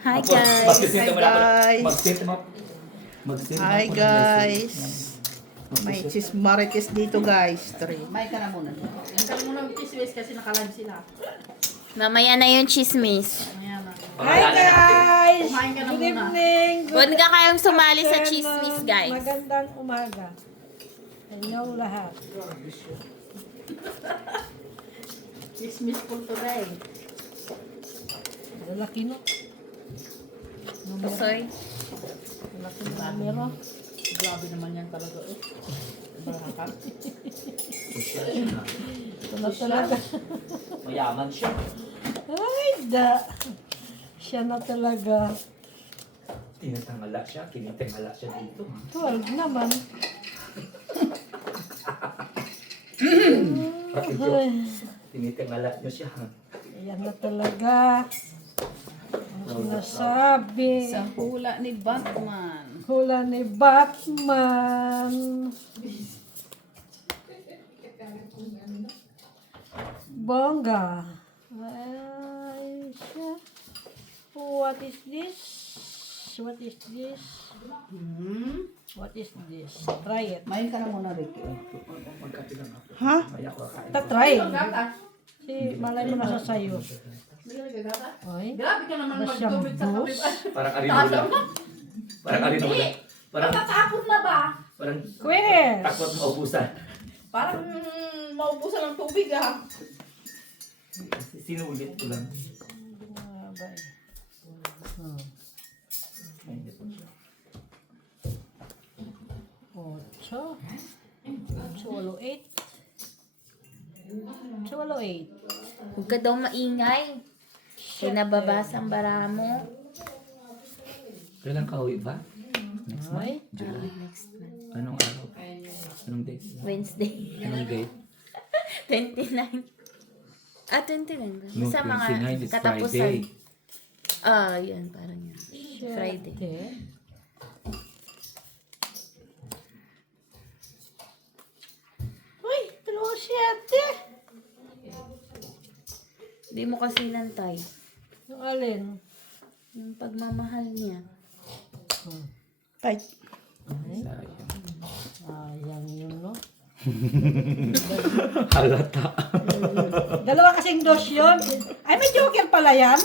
Hi Apo, guys. mag-sit naman ako. guys. Mag-sit naman. Mag-sit naman Hi ako ng guys. message. May chismarites dito guys. Three. May ka na muna. Yan ka na muna ng chismis kasi naka-live sila. Mamaya na yung chismis. Ayan na. Hi guys. Kumain ka na Good muna. evening. Huwag ka kayong sumali sa afternoon. chismis, guys. Magandang umaga. Inyong lahat. Chismis po today. Lalaki no. Sorry. Lalaki no numero. Grabe naman yan talaga eh. Barakat. Ito na talaga. Mayaman siya. Ay, siya na talaga. Tinatangala siya. Kinitangala siya dito. 12 naman. Pati Ay, Diyos. Tinitangala niyo siya. ayan na talaga. Ang sinasabi. Sa hula ni Batman. Hula ni Batman. Bongga. Ay, siya. What is this? What is this? What is this? Try it. Main ka na muna, Ricky. Magkape lang ako. Ha? Maya ko kakain. Ta-try. Gata. Si malay mo nasa sayo. Hindi ka nagagata? Oy. Grabe ka naman Wala siyang magtubig sa kape. boost. Parang arinola. Parang arinola. Parang, Tatapon na ba? parang Quiz. takot maubusan. Parang maubusan ng tubig ah. Sinulit ko lang. Abay. Ay, hindi po siya. 8. 8. Huwag ka daw maingay. Kaya nababasa ang bara mo. Kailan ka uwi ba? Next Ay. month? July? Next month. Anong araw? Anong date? Wednesday. Anong date? 29. 29 ba? No, Basta mga 29 is katapusan. Friday. Yan. Parang yan. Friday. Uy, 7. Hindi mo kasi nantay. Yung alin? Yung pagmamahal niya. Fight. Sayang. Sayang yun, no? Halata. Dalawa kasing dos yun. Ay, may joker pala yan.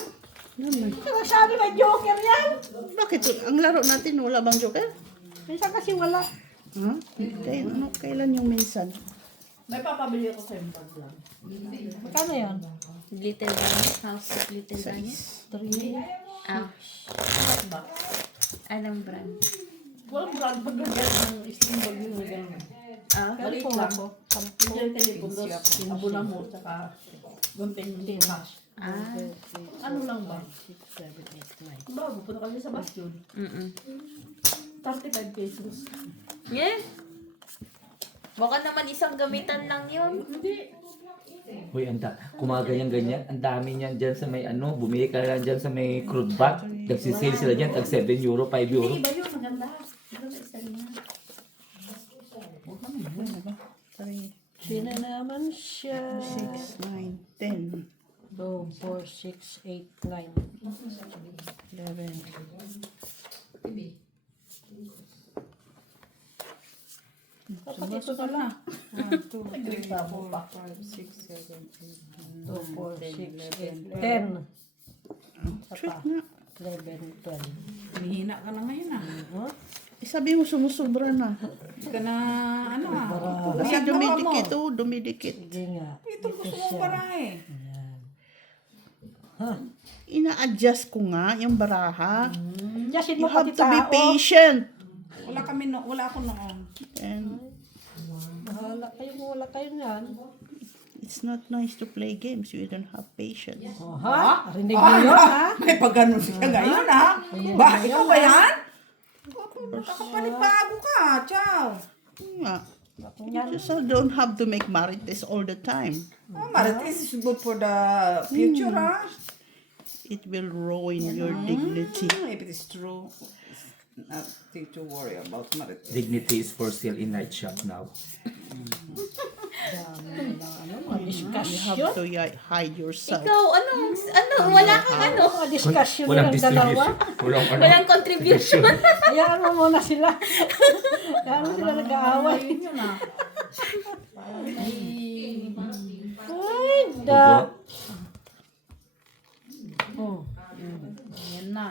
Pero sabi may joker yan. Bakit? Ang laro natin wala bang joker? Minsan kasi wala. Ha? Kailan yung minsan? May papabili ako sa impag lang. Magkano yan? Little Bunnies. House of Little Bunnies. 3. Ah. Ba? Anong brand? Walang brand pag ganyan ng steam bag yung ganyan. Maliit lang. Diyan telepon dos. Abo na mo. Tsaka gunting cash. Ano lang ba? 6, 7, 8, 9. Bago, punta kami sa Bastion. 35 pesos. Yeah. Baka naman isang gamitan lang yun. Hindi. Uy, kumaganyan-ganyan. Ang dami niyan dyan sa may ano. Bumili ka lang dyan sa may crude bat. Nagsisale sila dyan. Tag 7 euro, 5 euro. Hindi, iba yun. Maganda. Maganda isa rin yan. Sino naman siya? 6, 9, 10, 2, 4, 6, 8, 9. 11. Dapat ito ka na. 1, 2, 3, 4, 5, 6, 7, 8, 2, 4, 6, 8, 10. Trick na. 11, 12. Humihina ka na ngayon ah. Huh? Sabi mo sumusubra na. Hindi ka na, ano ah. Kasi Ayan, dumidikit dumidikit. Sige nga. Ito gusto mo para eh. Ina-adjust ko nga yung baraha. Yasin You mo have pati to be tao. patient. Wala kami no, wala ako noon. And Bahala kayo kung wala kayo niyan. it's not nice to play games. You don't have patience. Ha? Rinig mo yun, ha? May pagano siya ngayon ha. Ba, ikaw ba yan? Nakapanibago ka, ciao. Nga. You just don't have to make marites all the time. Oh, Marites is good for the future ha. It will ruin your dignity. If it is true, it's nothing to worry about Marites. Dignity is for sale in night shop now. Dami na ano, mga You discussion. have to hide yourself. Ikaw, ano, wala kang ano. Mga discussion Walang ng dalawa. distribution. Walang ano. Walang contribution. Hayaan mo muna sila. Hayaan mo sila nag-aaway. Ayun yun ah. Ay, da. Oh. Yan na.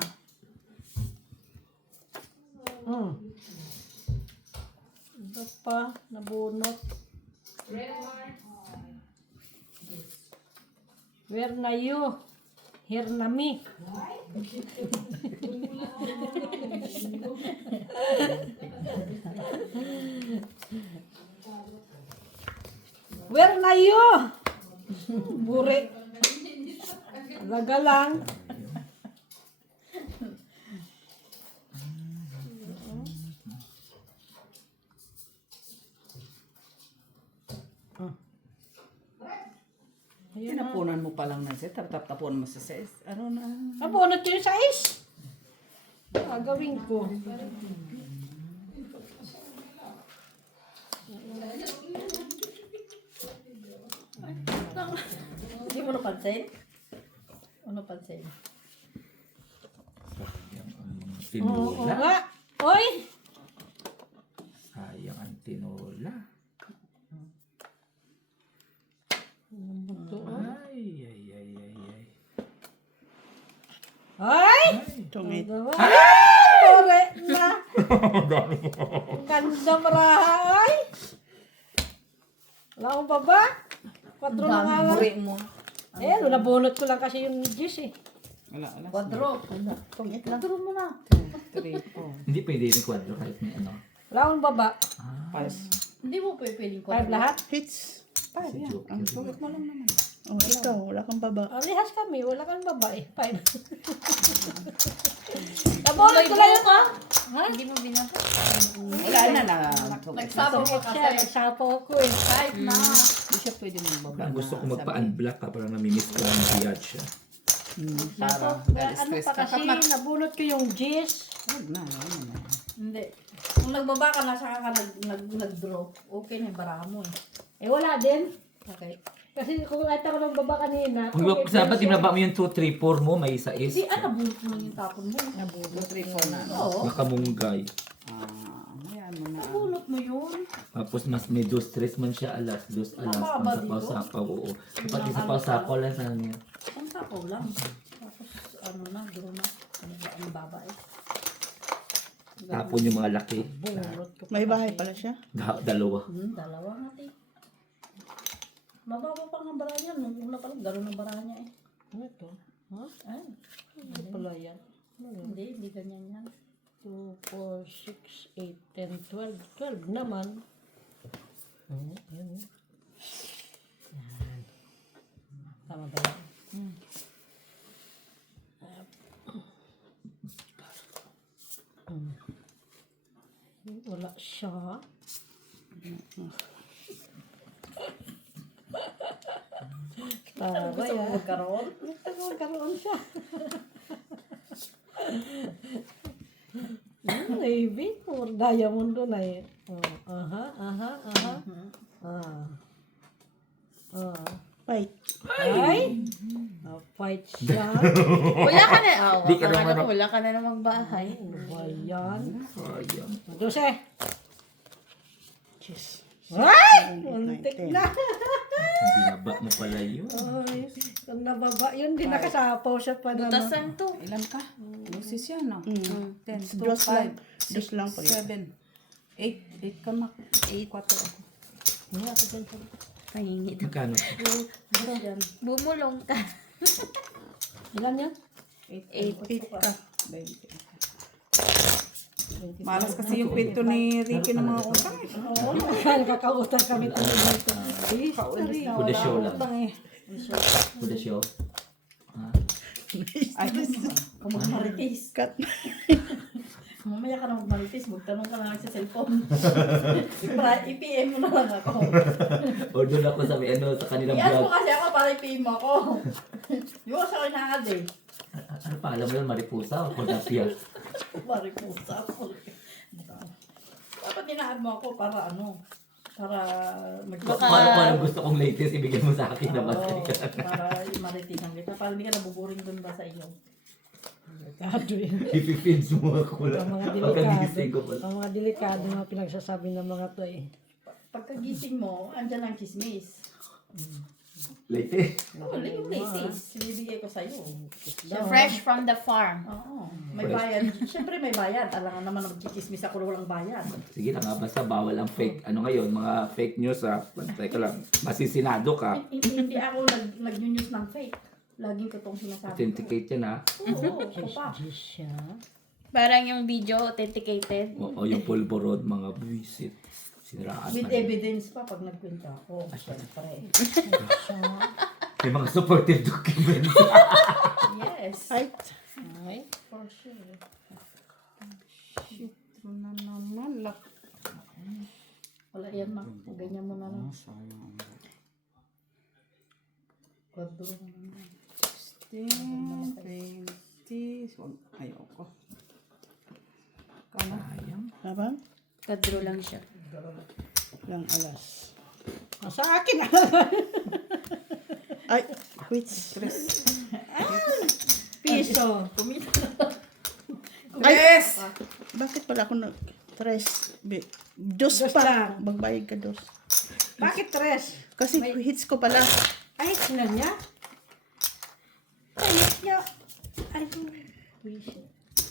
Ito pa, nabunot. Where na you? Here na me. Where na you? Buri. Talaga lang. Tinapunan mo pa lang na siya, tapunan mo sa ses. Ano na? Nabunot yun sa is. Gagawin ko. Hindi mo napansin? Ano napansin? Sayang ang Oo tinola. nga. Oy! Sayang ang tinola. Ay, ay, ay, ay, ay. Ay! Tomato. Tore na. Ganda maraha ay. Wala akong baba. 4 na nga lang. Buri mo. Eh, nabunot ko lang kasi yung juice eh. Wala, wala. Kwadro. Kwadro mo na. 3, 4. Hindi pwede yung kwadro kahit may ano. Wala akong baba. Pas. Hindi mo pwedeng 5 kwadro. lahat. Hits. Si Joker. Ang sugot mo lang naman. Oh, ikaw, wala kang baba. Alihas kami. Wala kang baba eh. 5. Nabunot ko lang yung... Hindi mo binasa. Wala na na. Nagsabo ka Siya, kasi. nagsapo ako eh. Kahit na. Hindi siya pwede magbaba. Parang gusto ko magpa-unblock ka, parang namimiss ko ang biyad siya. Sapo, Dahil ano stress pa ka. kasi, nabunot ko yung juice. Huwag na, wala na. Hindi. Kung nagbaba ka na, saka ka nag-draw. Okay na yung baraha mo eh. Eh wala din. Okay. Kasi kung kahit ako nagbaba kanina. Kung dapat tinaba mo yung 2, 3, 4 mo, may isa is. Hindi, bunot mo lang yung tapon mo. 2, 3, 4 na. Oo. Nakamunggay. Ayan mo na. Bunot mo yun. Tapos mas may 2-3 man siya alas. 2 alas. Mababa Ang dito? sapaw-sapaw, oo. Dapat yung sapaw-sapaw lang sa niya. Ang sapaw lang. Tapos ano na, draw na. Ang baba eh. Tapon yung mga laki. Bunot ko. May bahay pala siya. Dalawa. Dalawa nga eh. Mababa pa nga baraha niya. Nung una pa lang, gano'n ang baraha niya eh. Ano ito? Ha? Ay, Ano pala yan? hindi ganyan yan. 2, 4, 6, 8, 10, 12. 12 naman. Yan. Yan. Tama ba yan? Wala siya. Tara Gusto mo yan. magkaroon? Gusto ko magkaroon siya. Maybe. Or diamond doon ay. Aha. Fight. Ay! Fight siya. Wala ka na. Oh, Di ka naman akala ko ako. wala ka na namang bahay. Ano ba yan? Sayang. 12. Jeez. Ay! Muntik na. Ang binaba mo pala yun. Ay, kung nababa yun, di nakasapaw siya pa naman. Butasan to. Ilan ka? Lucis yan, no? 10, 2, Dos lang. 5, Dos lang pala. 7, 8 ka mak. 8, 4 ako. Hindi ako dyan sa... Pahingi. Magkano? Bumulong ka. Ilan yan? 8 ka. 20. Malas kasi yung kwento ni Ricky ng mga utang. Oo, nakakautang kami talaga ito. History. For the show lang. Utang eh. For the show. Ay, Kung magmaritis. Cut. Mamaya ka na magmaritis, magtanong ka na lang sa cellphone. I-PM mo na lang ako. O doon ako sa may ano, sa kanilang I-add mo vlog. kasi ako para i-PM mo ako. Di ko sa kinakad eh. Ano pa, alam mo yun, maripusa o kodapia? Mariposa ako. Dapat inaad mo ako para ano. Para Baka- Kung anong gusto kong latest, ibigay mo sa akin naman. Oo, para maritigan kita. Para hindi ka nabuboring doon ba sa iyo. Delikado yun. Ipipins mo ako lang. Ang mga Pagkagising ko delikado. pala. Ang mga delikado mga pinagsasabi ng mga to eh. Pagkagising mo, andyan ang chismis. Latest. Yung latest, binibigay ko sa'yo. Fresh from the farm. Oo, may bayad. Siyempre may bayad. Alam naman magchichismis ako na walang bayad. Sige na nga, basta bawal ang fake. Ano ngayon, mga fake news ha. Teka lang, masisinado ka. Hindi ako nag-news ng fake. Laging totoong sinasabi ko. Authenticate yan ha. Oo, ko pa. Diyos siya. Parang yung video authenticated. O yung pulborod, mga buwisit. Siniraan With pa rin. evidence pa pag nagkwento ako. Siyempre. May mga supportive documents. Yes. Ay, Ay. For sure. shit na naman. Wala yan, ma. Ganyan mo na lang. Kwadro mo na lang. 20. Ayoko. Sayang. Habang? Kadro lang siya. Lang alas. Sa akin Ay, which? piso. Ay, bakit pala ako tres? Dos Dos pa. lang. Magbayad ka dos. Bakit tres? Kasi hits ko pala. Ay, sila niya? Ay, niya. Ay, piso.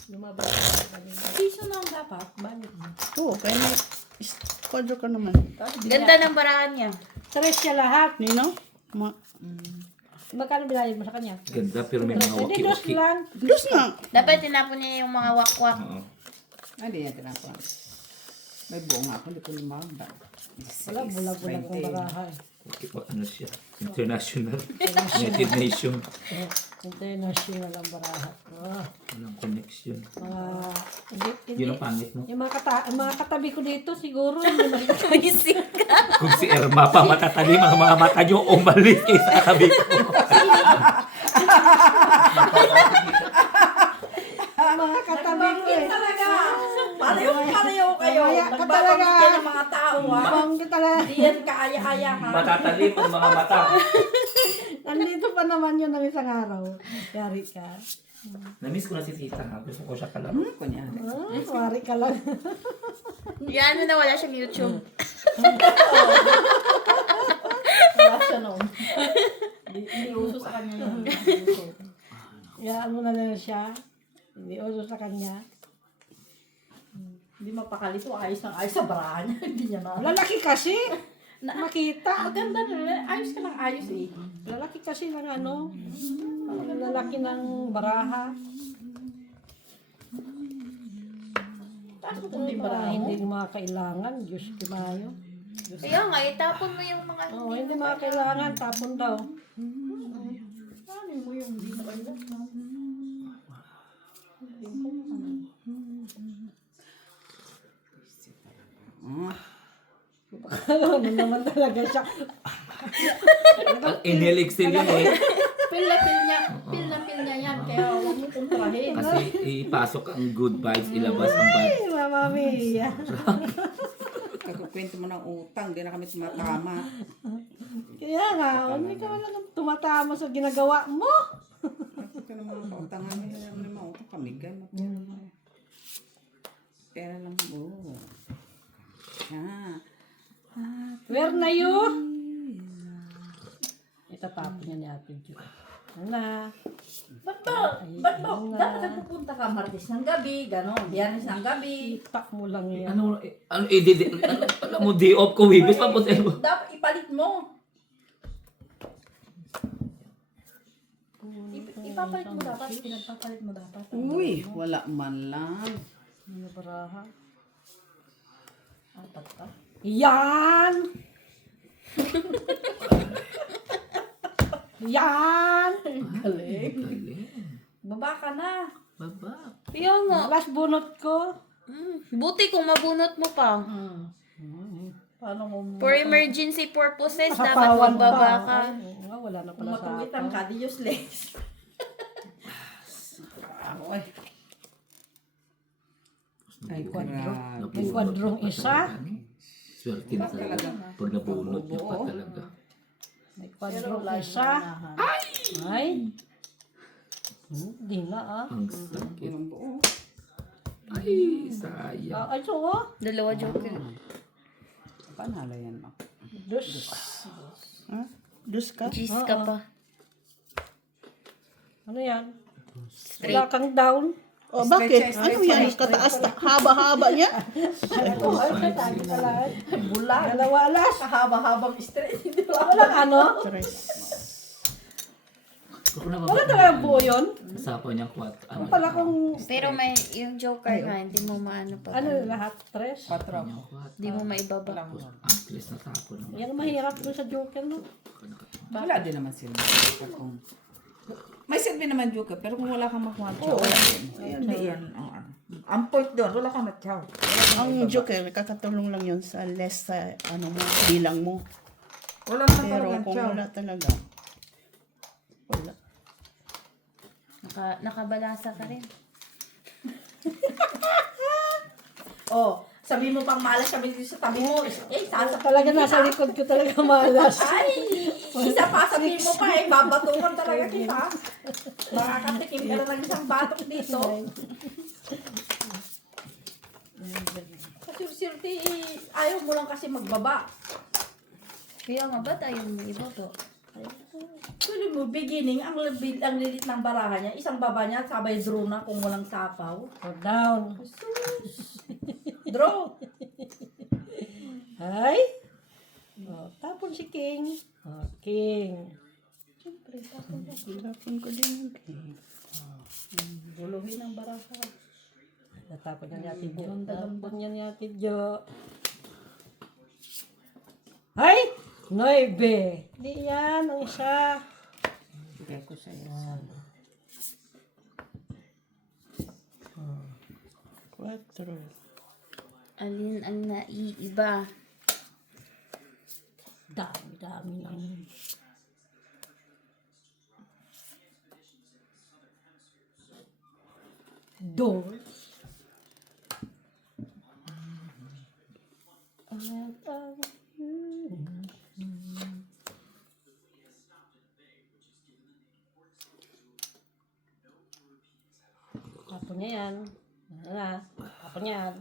Lumabas ka kanina. Piso na ang dapat. Bakit mo? Oo, kaya may squadro ka naman. Ganda ng barahan niya. Tres siya lahat. Nino? Magkano binayad mo sa kanya? Ganda, pero may mga Hindi, dos waki-waki. lang. Dos nga. Dapat tinapon niya yung mga wakwak. Oo. Hindi yan tinapon. May buo nga ako, hindi ko lumabas. Wala, bulag-bulag ang baraha. Okay, ano siya? International. United Nation. International ang baraha. Walang connection. Hindi, Yun ang pangit, no? yung mga katabi ko dito siguro hindi makikita. Wising ka. Kung si Irma pa matatalim ang mga mata niyo, umalis kayo sa tabi ko. Mga katabi ko eh. Talaga. Pareho kayo. Mamaya ka Nagbabangkit talaga. kayo ng mga tao, ha? Bangga talaga. Hindi yan kaaya-aya, ha? Matatalim ang mga mata. Nandito pa naman yun ng isang araw. Yari ka. Namiss ko na si Tita ha. Gusto ko siya kalaro. Kunyari. Wari ka lang. Yan na wala siyang YouTube. Wala siya noon. Hindi uso sa kanya yun. Yaan mo na lang siya. Hindi uso sa kanya. Hindi mapakalito. Ayos ng ayos sa barahan niya. Hindi niya na. Lalaki kasi. Makita. Maganda na. Ayos ka lang ayos, eh. Lalaki kasi ng ano. Lalaki ng baraha. Taas mo kung di barahan mo. Hindi mga kailangan. Diyos ko mayo. Kaya nga, itapon mo yung mga Oo, hindi mga kailangan. Tapon daw. Ano mo yung hindi na kailangan? Ano naman talaga siya. Inelixil yun eh. Pil na pil niya yan. Kaya huwag mo kontrahin. Kasi ipasok ang good vibes, ilabas ang bad. Ay, Mama Mia. Kagkukwento mo ng utang, di na kami tumatama. Kaya nga, hindi ka wala tumatama sa ginagawa mo. Ako ka ng mga kautangan, may mga utang kami, gano'n. Pera lang mo. Where na you? Itatapon niya ni Ate Jo. Na. Ba't dapat nagpupunta ka Martes ng gabi, gano'n, Biyernes ng gabi. Itak mo lang yan. Ano, alam mo, day off ko, Wibis, tapos Dapat ipalit mo. Ipapalit mo dapat, pinagpapalit mo dapat. Uy, wala man lang. Ano baraha? Apat pa. Yan! Yan! Galing. Baba ka na. Baba. Kaya nga. Last bunot ko. Buti kung mabunot mo pa. Paano kung For emergency purposes, dapat Nakapawan magbaba pa. ka. Ay, oo nga, wala na pala sa matuwitan ka, di useless. Ay, kwadro. grabe. May kwadrong isa. Swerte na talaga. Pag nabunot niya pa talaga. May Pero quadro wala isa. Ay. Hindi na ah. Ang sakit. Yung buo. Ay, sayang. Ay, so oh. Dalawa joker. Panalo yan ako. Dus. Ha? Dus ka? Gis ka pa. Ano yan? Wala kang down. O bakit? Ano yan? Kataas, haba-haba niya? Bulan. Dalawa alas. Kahaba-habang straight. Hindi wala. Walang ano? Tres. Kung nababa- Wala talagang buo yun. Nasapaw niya 4. Ang pala kung Pero may yung joker nga, hindi mo maano pa. ano lahat, tres. 4 ako. Hindi mo maibaba. Ang stress na tapo naman. Yan ang mahirap doon sa joker, no? Wala din naman sila. Kung... May silbi naman Joker, pero kung wala kang makuha, wala din. Hindi yan. Ang point doon, wala kang matyaw. Ang joker, nakakatulong lang yun sa less sa ano mo, bilang mo. Wala naman Pero talagang kung tiyaw. wala talaga, wala. Nakabalasa ka rin. Oh, sabi mo pang malas kami dito sa tabi mo. Sasabihin Talaga nasa likod ko talaga malas. Ay, isa pa sabihin mo pa babatukan talaga kita. Makakatikim ka na ng isang batok dito. Kasi sirti, ayaw mo lang kasi magbaba. Kaya nga ba tayo mo ibaba? Tuloy mo, beginning, ang lilit ng baraha niya, isang baba niya, sabay draw na kung walang sapaw. O down. Draw! Ay. O, tapon si King. O, King. Tapon ko din yun. Guluhin ang baraha. Natapon niya ni Ate Jo. Tapon niya ni Ate Jo. Ay! 9. Di yan, ang isa. Bigay ko sa'yo. Quatro. Alin ang naiiba? Dami lang. Doors. Tapon niya yan. Ano na? Tapon niya yan.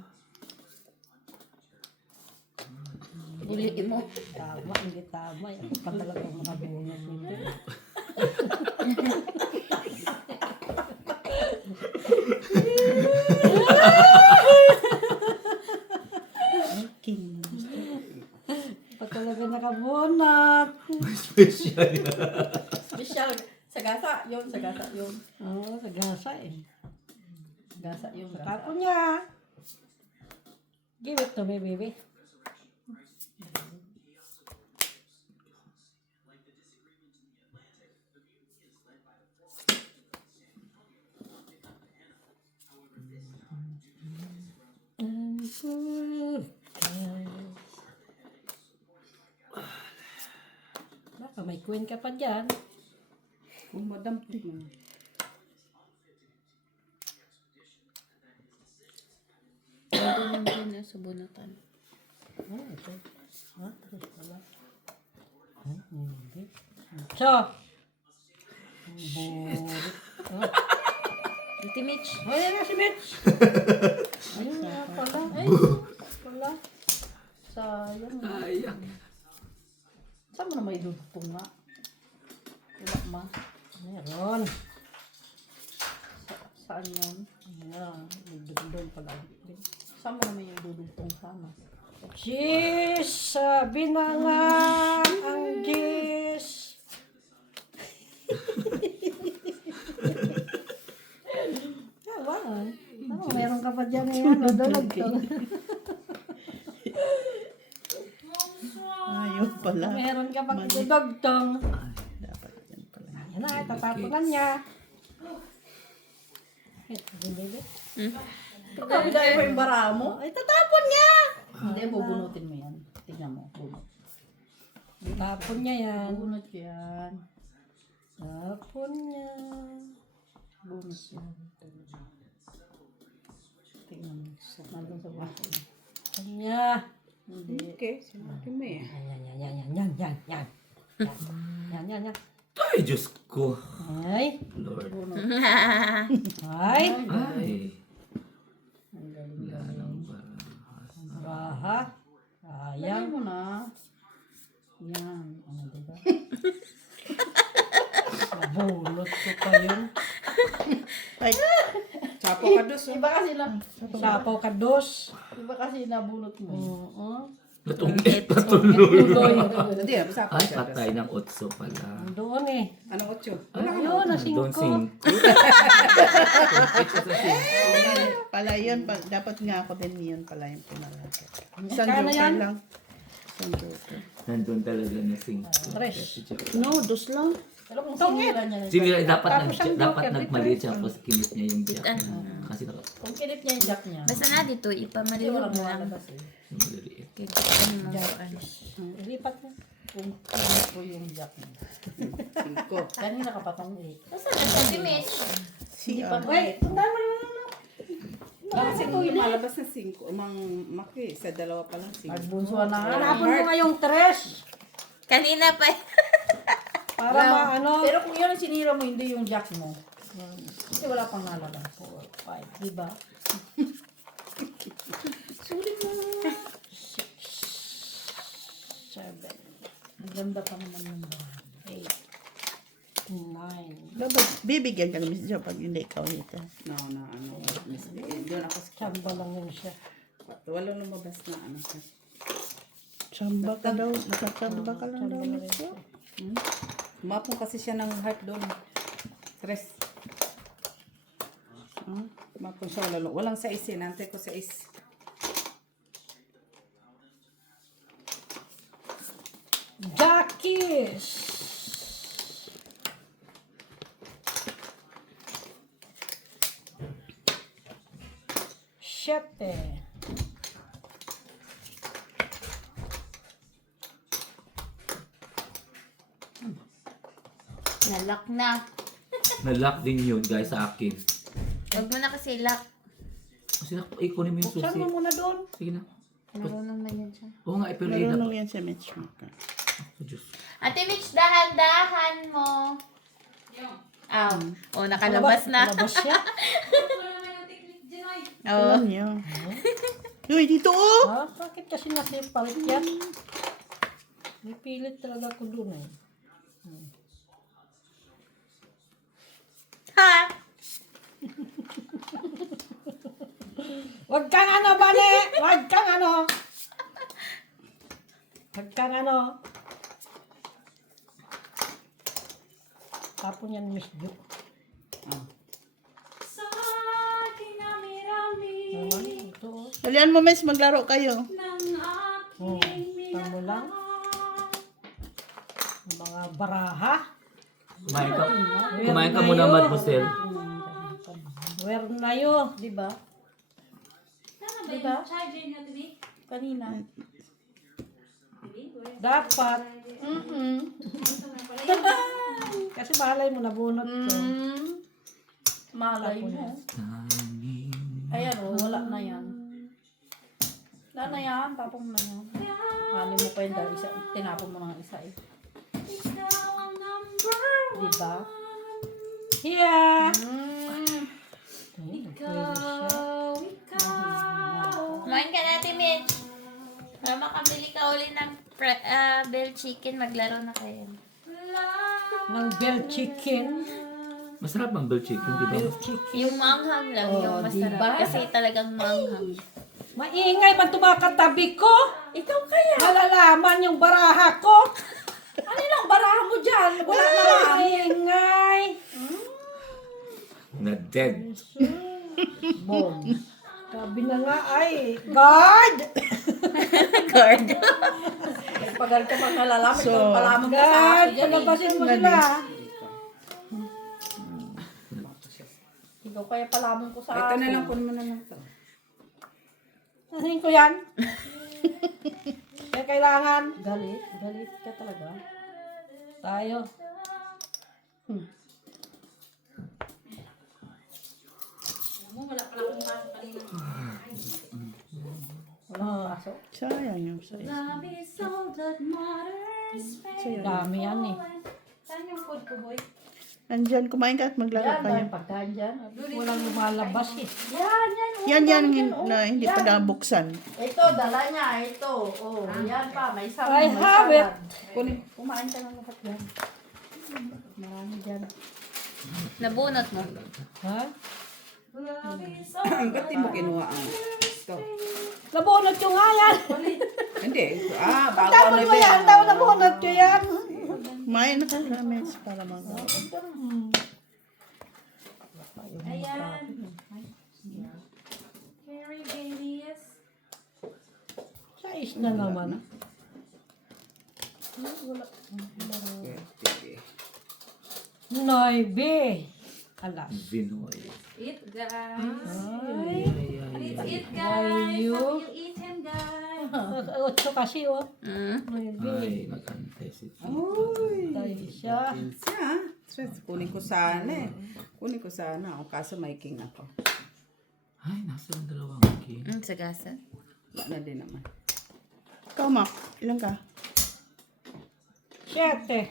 Uli mo. Tama, hindi tama. Yan pa talaga mga bunot nito. King. Pa talaga nakabunot. Special. Sagasa, yun, sagasa, yun. Oo, sa gasa eh. Gasa yung gasa. Tapon niya. Give it to me, baby. Baka may queen ka pa dyan. Kung madampot mo. Nandun lang din sa bunutan. Oh, ito. Terus pala. Hindi. So. Ate Mitch. Oh, yan na si Mitch. Ayun nga pala. Ay, pala. Sayang. Sayang. Saan mo na may dudutong nga? Wala ma. Meron. Saan yun? Ayan, doon pala. Saan mo na may dudutong sana? Jis, sabi na nga ang Jis. Yawan. Ano, meron ka pa dyan ngayon. Nadulag to. Ayaw pala. Meron ka pa dudugtong. Dapat yan pala. Yan na, tatapunan niya. Hindi. Pagkabigay mo yung bara mo? Ay, tatapon niya. Hindi, bubunutin mo yan. Tingnan mo, bunot. Tapon niya yan. Bunot yan. Tapon niya. Bunot yan. Tingnan mo. Nandun sa bahay. Tapon niya. Okay, sinabi mo eh. Yan. Ay, Diyos ko. Ay. Lord. Ay. Ay. Baha. Lagay mo na. Yan. Ano, diba? Nabulot ko pa yun. Ay, Chapo ka dos. Iba kasi na, Sapaw ka dos. iba kasi nabunot mo. Oo. Natungkit, patuloy. Hindi, basta Ay, patay ng otso pala. Doon eh. Ano, 8? Ayun, na Don't 5. sing. pala yun. Dapat nga ako din yun pala yung pinalagay. Isang Kano joker yan? lang. Isang joker. Nandun talaga na sing. No, dos lang. Pero kung sinira niya na Sinira, dapat, Tapos ang dapat joker, nagmaliit siya tapos kinit niya yung jack. Kasi kung kinip niya yung jack niya. Basta na dito, Hindi ipamaliw walang mo lang. lalabas eh. maliliit. Kikita mo. Lipat na. Kung kinip ko yung jack niya. 5. Kanina ka patong 8. Basta na si Mitch. Si, Wait, tandaan mo na. Kasi kung lumalabas na 5, maki, sa dalawa pa lang 5. Nagbunsuan na nga. Hanapon mo nga yung tres. Kanina pa. Para maano. Pero kung yun ang sinira mo, hindi yung jack mo. Kasi wala pang lalabas. 4, 5. Diba? Sulit mo. 7. Ang ganda pa naman ng bahay. 9. dapat bibigyan ka namin siya pag hindi ikaw nito. No, ano, Miss B. Doon ako sa Chamba lang yun siya. walang lumabas na ano. Chamba ka daw. Nakachamba ka lang daw. Mitch. Umapong kasi siya ng heart doon. 3. Umapong siya, walang 6 eh. Nantay ko 6. Jackies. Siyete. Nalock na. Na-lock din yun guys sa akin. Huwag mo na kasi lock. Kasi kunin mo yung Saan susi. mo muna doon? Sige na. Marunong na yan siya. Oo nga, pero Marunong yan si Mitch. Oh, Diyos. Ate Mitch, dahan-dahan mo. Aw. Oh, nakalabas na. Nakalabas siya. Oh. Alam niyo. Uy, dito oh! Ha? Bakit kasi nasipalit yan? May pilit talaga ko doon eh. Ha? Huwag kang ano, Bane! Huwag kang ano! Huwag kang ano! Tapon yan, Miss Jo. Naman, ito oh. Dalian mo, Mitch. Maglaro kayo. Oh, tamo lang. Mga baraha. Kumain ka muna, Mademoiselle. Where na yun? Diba? Diba? Kanina. Dapat. Kasi malay mo, nabunot ko. Malay mo. Ayan o, wala na yan. Wala na yan, tapong na yan. Ano mo pa yun dahil isa, tinapon mo ng isa eh. Diba? Yeah! Kumain ka natin, Mitch. Para makabili ka uli ng bell chicken, maglaro na kayo. Ng bell chicken. Masarap ang bell chicken, di ba? Bell chicken. Yung manghang lang, yung masarap. diba? Kasi talagang manghang. Maingay ba tumakatabi ko? Ikaw kaya? Malalaman yung baraha ko. Ano lang, baraha mo dyan? Wala na lang. Maingay. Na dead. Bom. Sabi na nga ay, guard! Guard. Pag ka pang nalalaman, So, ikaw palamang ka sa Guard! akin dyan eh. Palabasin mo sila. Ikaw kaya palamang ko sa Ito akin. na lang, kunin mo na lang ito. Nasin ko yan. Kaya kailangan. Galit? Galit ka talaga? Tayo. Wala kang pasok? Sayang yung size. Love is all that matters. Dami yan eh. Saan yung food ko, boy? Nandyan, kumain ka at maglaro Yan, pa dahil yan. pagkain dyan. Walang lumalabas eh. Yan na hindi pa nabuksan. Ito, dala niya. Ito. Oh, yan pa. May isang I have it. Kumain ka ng lahat yan. Marami dyan. Nabunot mo. Ha? Ba't di mo kinuha ang ito? Nabunot yung nga yan. Hindi. Bago Tapos na mo yan, daw nabunot ko yan. Kumain na ka ramen para mag Ayan. Very babies. Size na naman. Noibe. Alas. Binoy. Eat, guys. Ay. Let's eat, guys. You? How you eat him, guys? 8 kasi oh. Noibe. Ay, nag-antay si Tito. Tayo siya. Siya. Stress. Kunin ko sana eh. Kunin ko sana. O kaso may king ako. Ay, nasa ang dalawang king. Sagasa. Wala na din naman. Ikaw, Mac, ilan ka? 7.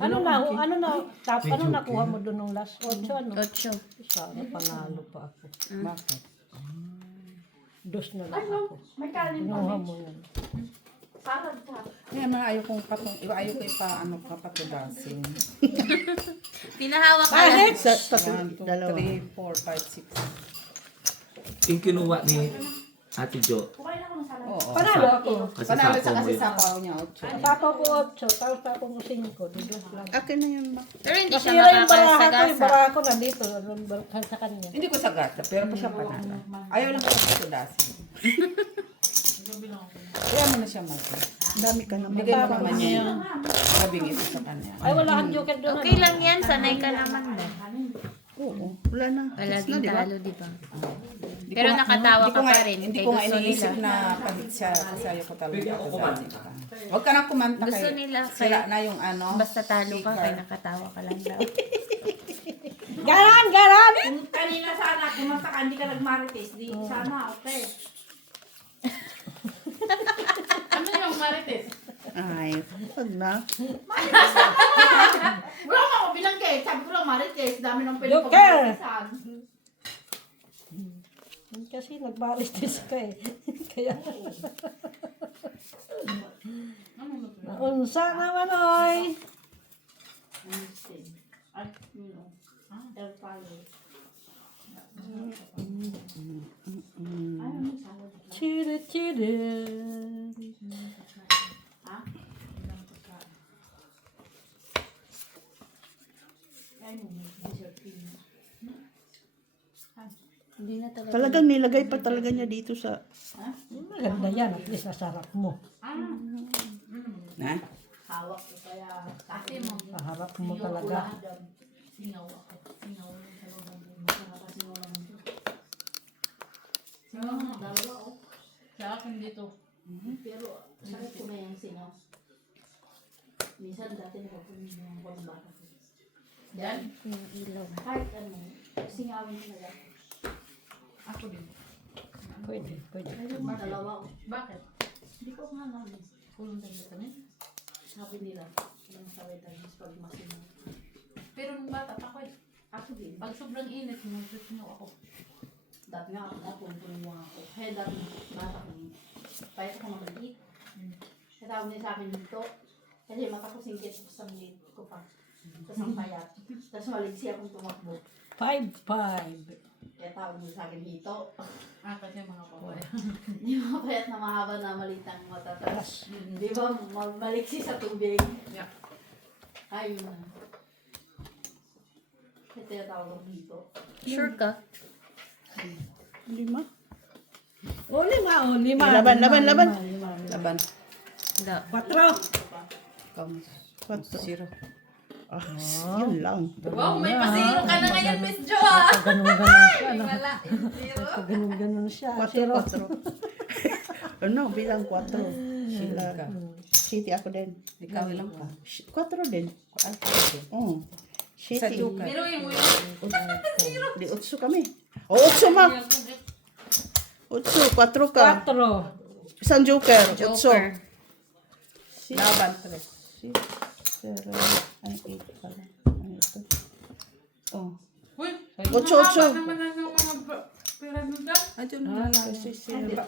Ano nakuha mo doon nung last 8 ano? 8. Sana panalo pa ako. Bakit? Dos na lang ako. May kanin pa. Kinuha mo yan. Salad ka. Kaya mga ayaw ko ipatudasin. Pinahawak ka lang. Bakit? Sa 1, 2, dalawa. 3, 4, 5, 6. Yung kinuha ni Ate Jo. Kumain ako ng salad. Oo. Panalo ako. Kasi Panalo sapo sa mo kasi yun. sapaw niya 8. Tapo ko 8, tapos tapo ko 5. Dos lang. Akin na yan, Mac. Pero hindi siya Nasira yung baraha ko. Yung makakasagasa. baraha ko nandito. Sa kanya. Hindi ko sagata, pero pa siya panalo. Ayaw lang ko ipatudasin. Kaya mo na siya mag Dami ka naman. Bigay mo naman niya yung labing ito sa kanya. Ay, wala kang joker doon. Okay lang yan. Sanay ka naman na. Oo, wala na. Wala Tapos na, din di ba? talo, di ba? Hindi Pero ko nga- nakatawa hindi ka ko nga- pa rin. Hindi Kay ko nga gusto iniisip nila. na pahit siya kasi ayaw ko talaga ipatudasin ka. Huwag ka nang kumanta Gusto kay nila sira kay- na yung ano. Basta talo ka, speaker. kaya nakatawa ka lang daw. Garan, garan! Kanina sana, kumanta ka, hindi ka nagmarites. Di, sana, okay. Ano yung marites? Ay, wag na. Wala nga ako bilangge. Sabi ko lang marites. Dami ng pwede Joker! pag-maritesan. Kasi nagbaritis ka eh. Kaya... Naunsa naman oy! Ay, yun o. El Palo. Chiri chiri. Hindi na talaga. Talagang nilagay pa talaga niya dito sa... Maganda yan. At least nasarap mo. Na? Hawak ko kaya. Kasi mo. Paharap mo talaga. Singaw ako. Singaw lang sa loob ng buhay. Singaw lang ito. Singaw lang. Dalawa o. Sa akin dito. Pero, sakit ko na yung singaw. Minsan dati nakapunin yung pag-bata ko. Yan? Yung ilaw. Kahit ano, singawin ko na lang. Ako din. Pwede, pwede. Ayun, dalawa. Bakit? Hindi ko nga namin. Kulong tayo kami. Sabi nila, nang sabi tayo pag masinaw. Pero nung bata pa ko, ako din. Pag sobrang init, sinusinaw ako. Dati nga ako, napuntunin mo ako. Kaya dati, bata ko, payat ako mag-eat. Kaya tawag niya sa akin dito. Kasi mata ko singkit ko sa lit ko pa. Tapos ang payat. Tapos maligsi akong tumakbo. 5-5. Kaya tawag niya sa akin hito. Kasi mga papaya. Yung mga payat na mahaba na malitang matatas. Di ba, maliksi sa tubig. Yeah. Ayun na. Kaya tinatawag ako dito. Sure ka? 5. O, 5. Laban. Laban. Da. 4. Come. 4. 0. Ah, yun lang. Wow, may pasiro ka na ngayon, Miss Jo, ah! Ganun-ganun siya. Wala. Zero. Ganun-ganun siya. 4. Ano, bilang 4. Sila. Ka. City ako din. Ikaw ilang ka? 4 din. Ay, pwede. Oo. Sa City. Joker. Pero yung mo yun. Di 8 kami. O, 8, Mac. Otso, 4 ka. 4. Isang joker. Otso. Joker. Laban, pre. 6, 0, ay 8 pala. Ano ito? Oh. Uy, Otso, otso. naman na ng mga pera mo dyan. Ayun na lang. Kasi 0.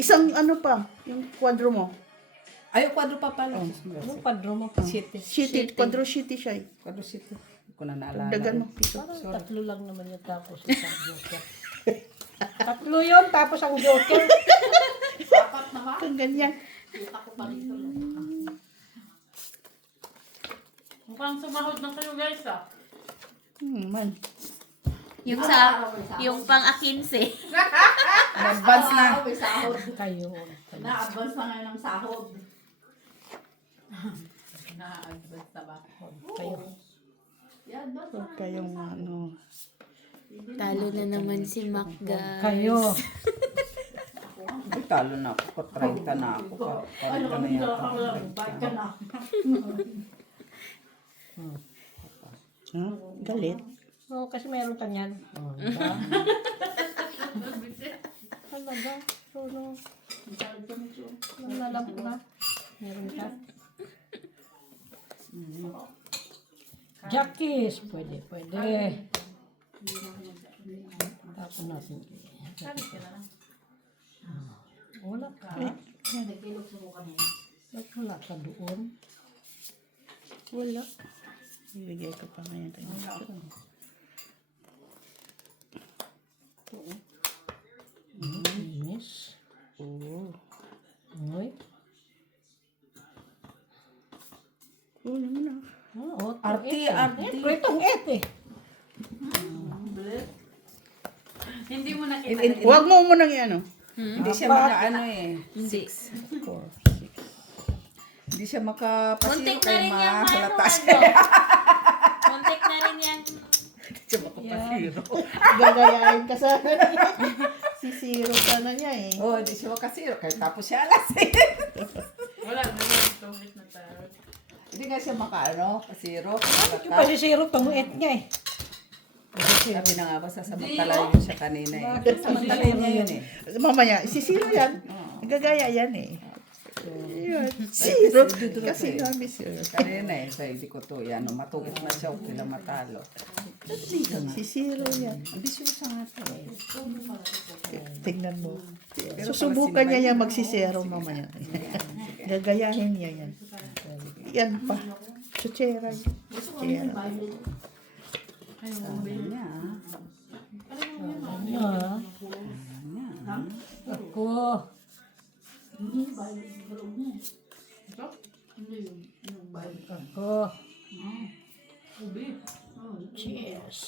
Isang ano pa, yung kwadro mo. Ay, kwadro pa pala. Anong padro mo? 7. Shitty, kwadro shitty siya eh. Kwadro 7. Hindi ko na naalala. Dagan mo. Pito. Parang 3 lang naman yung tapos isang joker. 3 yun, tapos ang joker. Kung ganyan. Mukhang sumahod na kayo guys ah. Man. Yung pang-15. Advance na. Kayo. Na-advance na ngayon ng sahod. Na-advance na ba? Kayo. Huwag kayong ano. Talo na naman si Mac, guys. Kayo. Ay, talo na ako. 30 na ako. 40 na yata. Ha? Galit. Oo, kasi meron ka niyan. Oh, diba? Talaga. Ano? Alam ko na. Meron ka. Jackies. Pwede. Tapos natin. Wala ka. Ba't wala ka doon? Wala. Ibigay ko pa ngayon. Linis. Oo. Uy. Oo naman ah. Oo. Arti. Pero itong et eh. Hindi mo nakita. Huwag mo munang ano. Hindi siya maka ano eh. 6. 4, 6. Hindi siya makapasiro Muntik na kay rin yung mahalata ano. siya. Muntik na rin yung... Hindi siya makapasiro. Gagayain ka sa sisiro ka na niya eh. Oo, hindi siya makasiro. Kaya tapos siya alas eh. Wala na yun. Tungit na tayo. Hindi nga siya makaano, pasiro. Yung pasisiro, itong et niya eh. Sabi na nga ba, sasamantalayin niya siya kanina eh. Sasamantalayin niya yun eh. Mamaya, sisiro yan. Gagaya yan eh. Yun. Zero. Kasi namin zero. Kanina eh, sa hindi ko to, yan, matugit na siya, okay lang matalo. Si zero yan. Ambisyosa nga to eh. Tingnan mo. Susubukan niya yan magsisero mamaya. Gagayahin niya yan. Yan pa. Chuchera. Chuchera. Sabi niya, Ah. Ako. Ako. Cheers.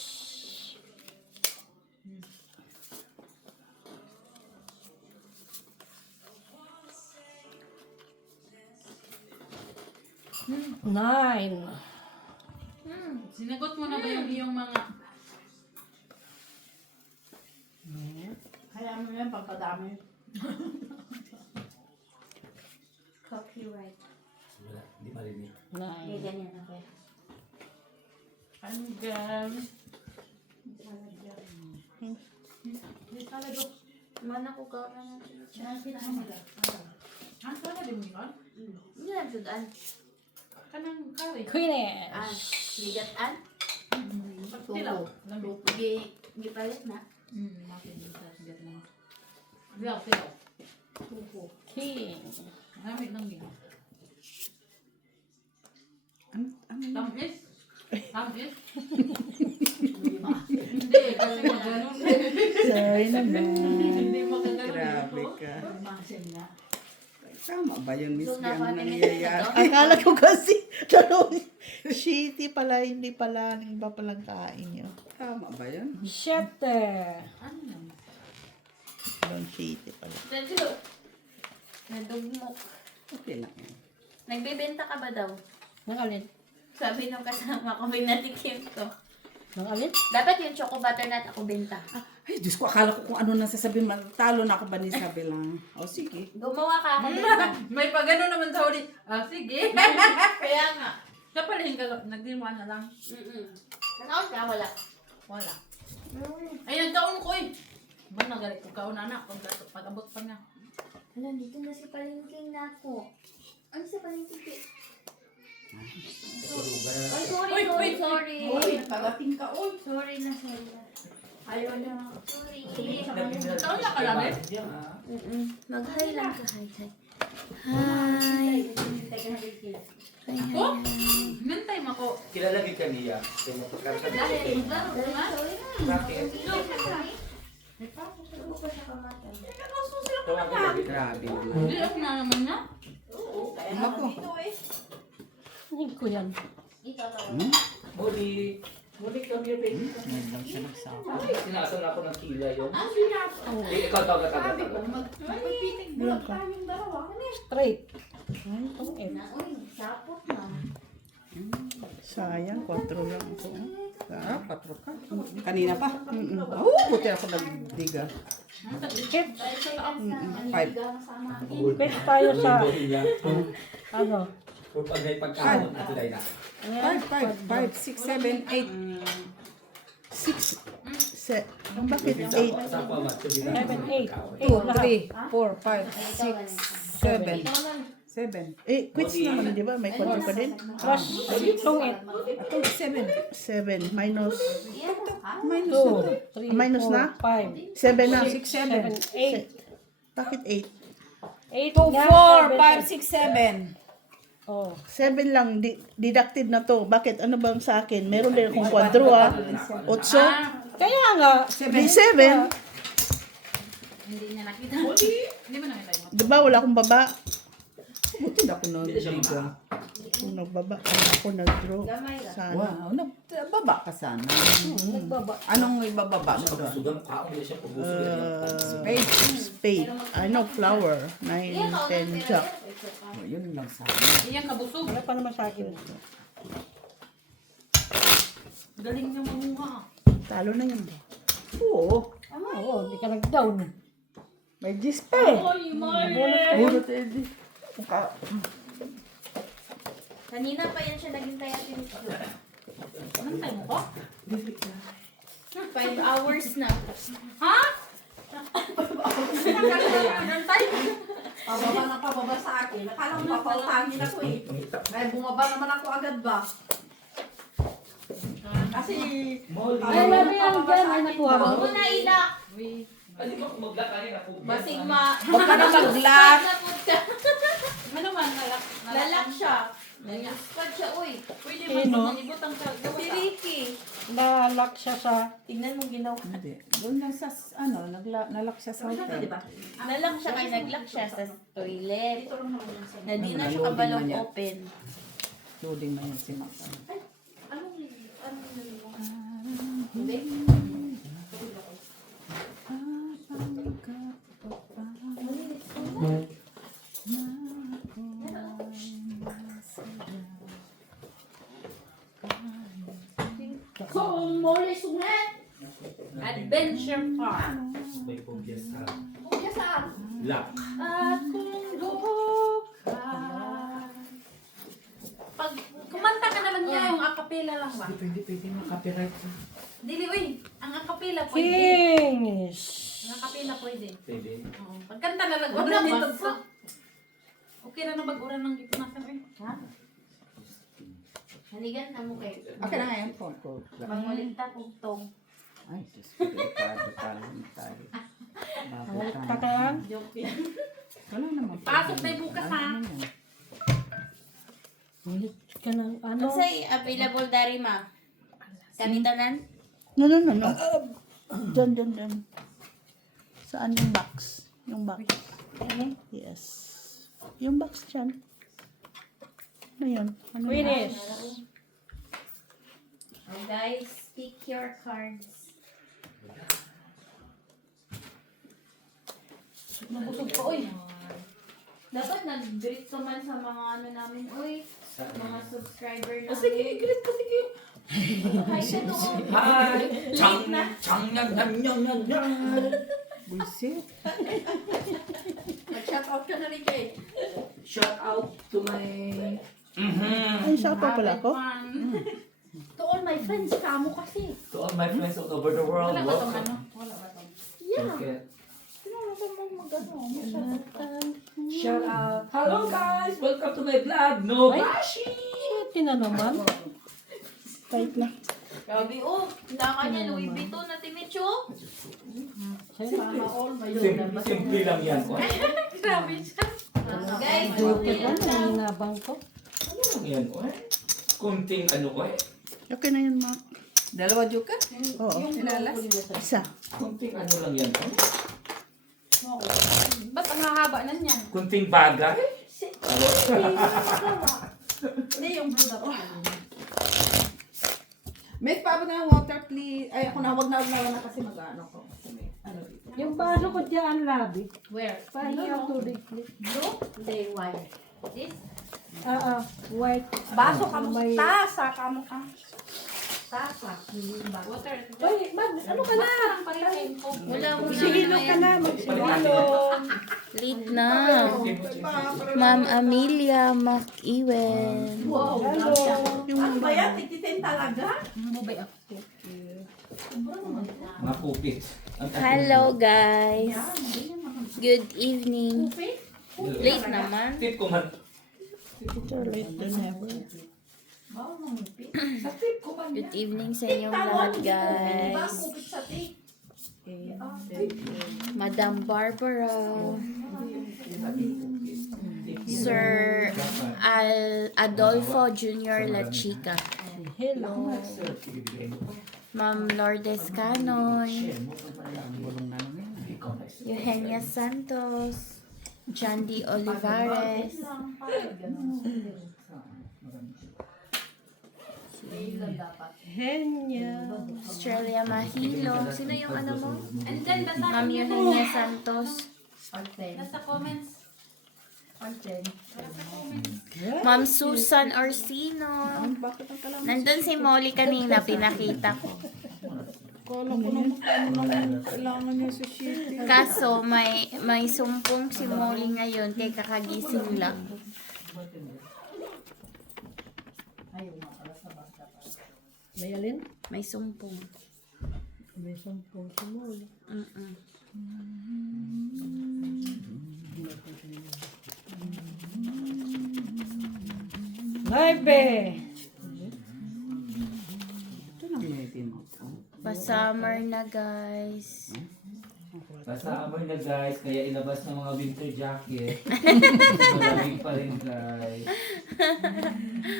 Nine. Sinagot mo na ba yung iyong mga... Kaya mo yan, pagkadami. Copyright. Wala, hindi marinig. Nine. Ganyan ako. Hanggang... Mana ko ka na natin. Ang sana din mo yun? Hindi lang sudan. Kanang kari. Queenish. Ligatan. Pagtilaw. Lamig. Gipalit na. Tilaw, tilaw. King. Lamig ng gina. ano Tamis? Tamis? Hindi, kasi magano'n. Sorry naman. Hindi magagano'n. grabe ka. Tama ba yun, Miss So, B, ang napaminit na nangyayari? to. Akala ko kasi, shitty pala, hindi pala, hindi ba palang kain yun? Tama ba yun? Siyete. Yung shitty pala. Dadyo. Nadugmok. Okay lang yan. Nagbebenta ka ba daw? Nang alin? Sabi nung kasama ko, binatikim ko. Nang alin? Dapat yung choco butternut ako benta. Ay, Diyos ko, akala ko kung ano nang sasabihin. Talo na ako ba ni Isabel lang? O, sige. Gumawa ka ako benta. May pagano naman sa huli. Ah, sige. Kaya nga. Kapalahin ka, nagdinuan na lang. Nakaon ka, wala. Wala. Ay, nagkaon ko eh. Man, nagalit ko kauna na. Pag-abot pa niya. Hala, dito na si Palengking na ako. Ano si Palengking? Ay, sorry. Pagating ka, oy. Sorry na. Ayaw niya. Sorry. Taon na ka lang eh. Mag-hi lang ka. Hi. Oh, mintay mo ko. Kilala ka niya. Dahil, laro na. Bakit? Grabe. Hindi ako na naman niya. Ako. Hindi ko yan. Muli kami yung baby. Sinasal ako ng kila yun. Ikaw. Magpiting bulat tayong dalawa. Straight. Sapot na. Sayang, 4 lang ito. Ah, 4 ka. Kanina pa. Oh, buti ako nagdiga. Five. Pwede tayo sa, ano, Kung pag may pagkaon, ito dahil na. 5, 6, 7, 8. 6. Bakit 8? Sa pamat. 7, 8. 2, 3, 4, 5, 6, 7. 7. Quits naman, di ba? May 4 pa din. Plus, itong 8. Ito, 7. 7 minus. Minus 2, 3, Minus na? 4, 5, 7 na. 6, 7. 7, 8. Bakit 8? 8 2, 4, 5, 6, 7. Oh. 7 lang, deducted na to. Bakit? Ano bang sa akin? Meron din akong kwadro 8. Kaya nga, Di 7. Hindi niya nakita. Hindi mo nakita mo. Di ba wala akong baba? Buti na ako nagdiga. Kung nagbaba ako nag-draw. Sana. Wow, nagbaba ka sana. nagbaba. Anong ibababa mo doon? Sugang kaon niya siya. Spade. Spade. Flower. 9, 10, jack. Oh, yun lang sana. Iyang kabusog. Wala pa naman sa akin. Galing niya mamuha. Talo na yun. Oo. Oo, hindi ka nag-down. May gis pa eh. Puro tedi. Kanina pa yan siya naghintay natin. Anong time mo ko? 5 hours na. Ha? Anong time? Pababa na pababa sa akin. Akala mo papautangin ako eh. Ay, bumaba naman ako agad ba? Kasi, Ay, labi yan dyan. Ay, nakuha mo. Huwag mo na ilak. Hindi ko maglak kayo na po. Basig Huwag ka na mag-lock. Ano man, Lalak siya. Nag-squad siya, uy. Pwede Sino? mo ibutang ka. Si Ricky. Nalak siya sa... Tignan mo ginawa. Hindi. Doon lang sa, nalak siya sa hotel. Nalak siya kaya naglock siya sa toilet. Na di na siya Loading kabalong man yan. open. Loading man yan si Maka. Kung muli sungat. Adventure Park. May pugya sa Kuya saan? lak. At kung ka. Pag kumanta ka na lang niya, yung acapella lang ba? Pwede makapiright. Dili, uy. Ang acapella pwede. Finish. Ang acapella pwede. Pwede. Oo. Pagkanta na lang. Wala dito sa. Okay na nabag-uran ng gitunasan. Ha? Haligan na mo kayo. Okay na nga yung phone ko. Mangulit ta kung tong. Ay, Diyos ko. Delikado tayo. Balik ka lang. Joke yan. Wala naman. Pasok na yung bukas, ha? Ano naman yan? Balik ka ng ano. Ano say available dari ma? Kanitanan? No. Diyan. Saan yung box? Yung box. Yes. Yung box dyan. Ano yun? Ano yun? Finish. Oh, guys, pick your cards. Nabusog ko, uy. Dapat nag-greet ka man sa mga ano namin. Uy, mga subscriber namin. Sige, greet ko, sige. Hi, ano? Hi! Chang! Buisit. nag-shout out ka na rin kay. Shout out to my... Ay, shout out pala ako? To all my friends, kamo kasi. To all my friends all over the world. Wala ba itong Welcome. ano? Wala ba itong? Chocolate. Shout out. Hello guys! Welcome to my vlog! No bashi! Ito na naman. Tight na. Grabe, oh. Naka niya, Louis Vuitton na Timicho. Sana all may Simple lang yan. Grabe siya. Guys, Joker ka na, hinabang ko. Ano lang yan, oy? Kunting ano, oy? Okay na yun, Ma. Dalawa Joker? Oo. Ilalas? Isa. Kunting ano lang yan, oy? ba't ang hahaba na niyan? Kunting bagay? Hindi yung blue na to. May pa na water please. Ay, ako na, wag na kasi mag-ano ko. Ano dito? Yung baso ko dyan, labi. Where? Pahingi ang tubig, please. Blue? Hindi, white. This? White. Baso ka mo. May- Tasa ka mo ka. Tasa. Water. Uy, ano ka na? Wala mo Sigilong ka na, magsigilong. Late na. Ma'am Amelia Makiwen. Wow. Hello. Ano ba yan? Tititin talaga? Mapupit. Hello guys. Good evening. Late naman. Tip ko man. Late than ever. Sa tip ko man. Good evening sa inyong lahat guys. Kupit sa tik. Madam Barbara. Sir Adolfo Jr. La Chica. Hello. Ma'am Lourdes Canoy. Eugenia Santos. Jandy Olivares. Henya. Australia Mahilo. Sino yung ano mo? Ma'am Eugenia Santos. Nasa comments. Ma'am Susan Orsino. Nandun si Molly kanina, pinakita ko. Kala ko naman ano naman kailangan niya sa shit. Kaso may sumpong si Molly ngayon kay kakagising lang. May alin? May sumpong. May sampung sumuli. Mm-mm. Naibe! Ito na gamitin mo. Pa-summer na guys. Kasama na guys, kaya ilabas ng mga winter jacket. Malamig pa rin guys.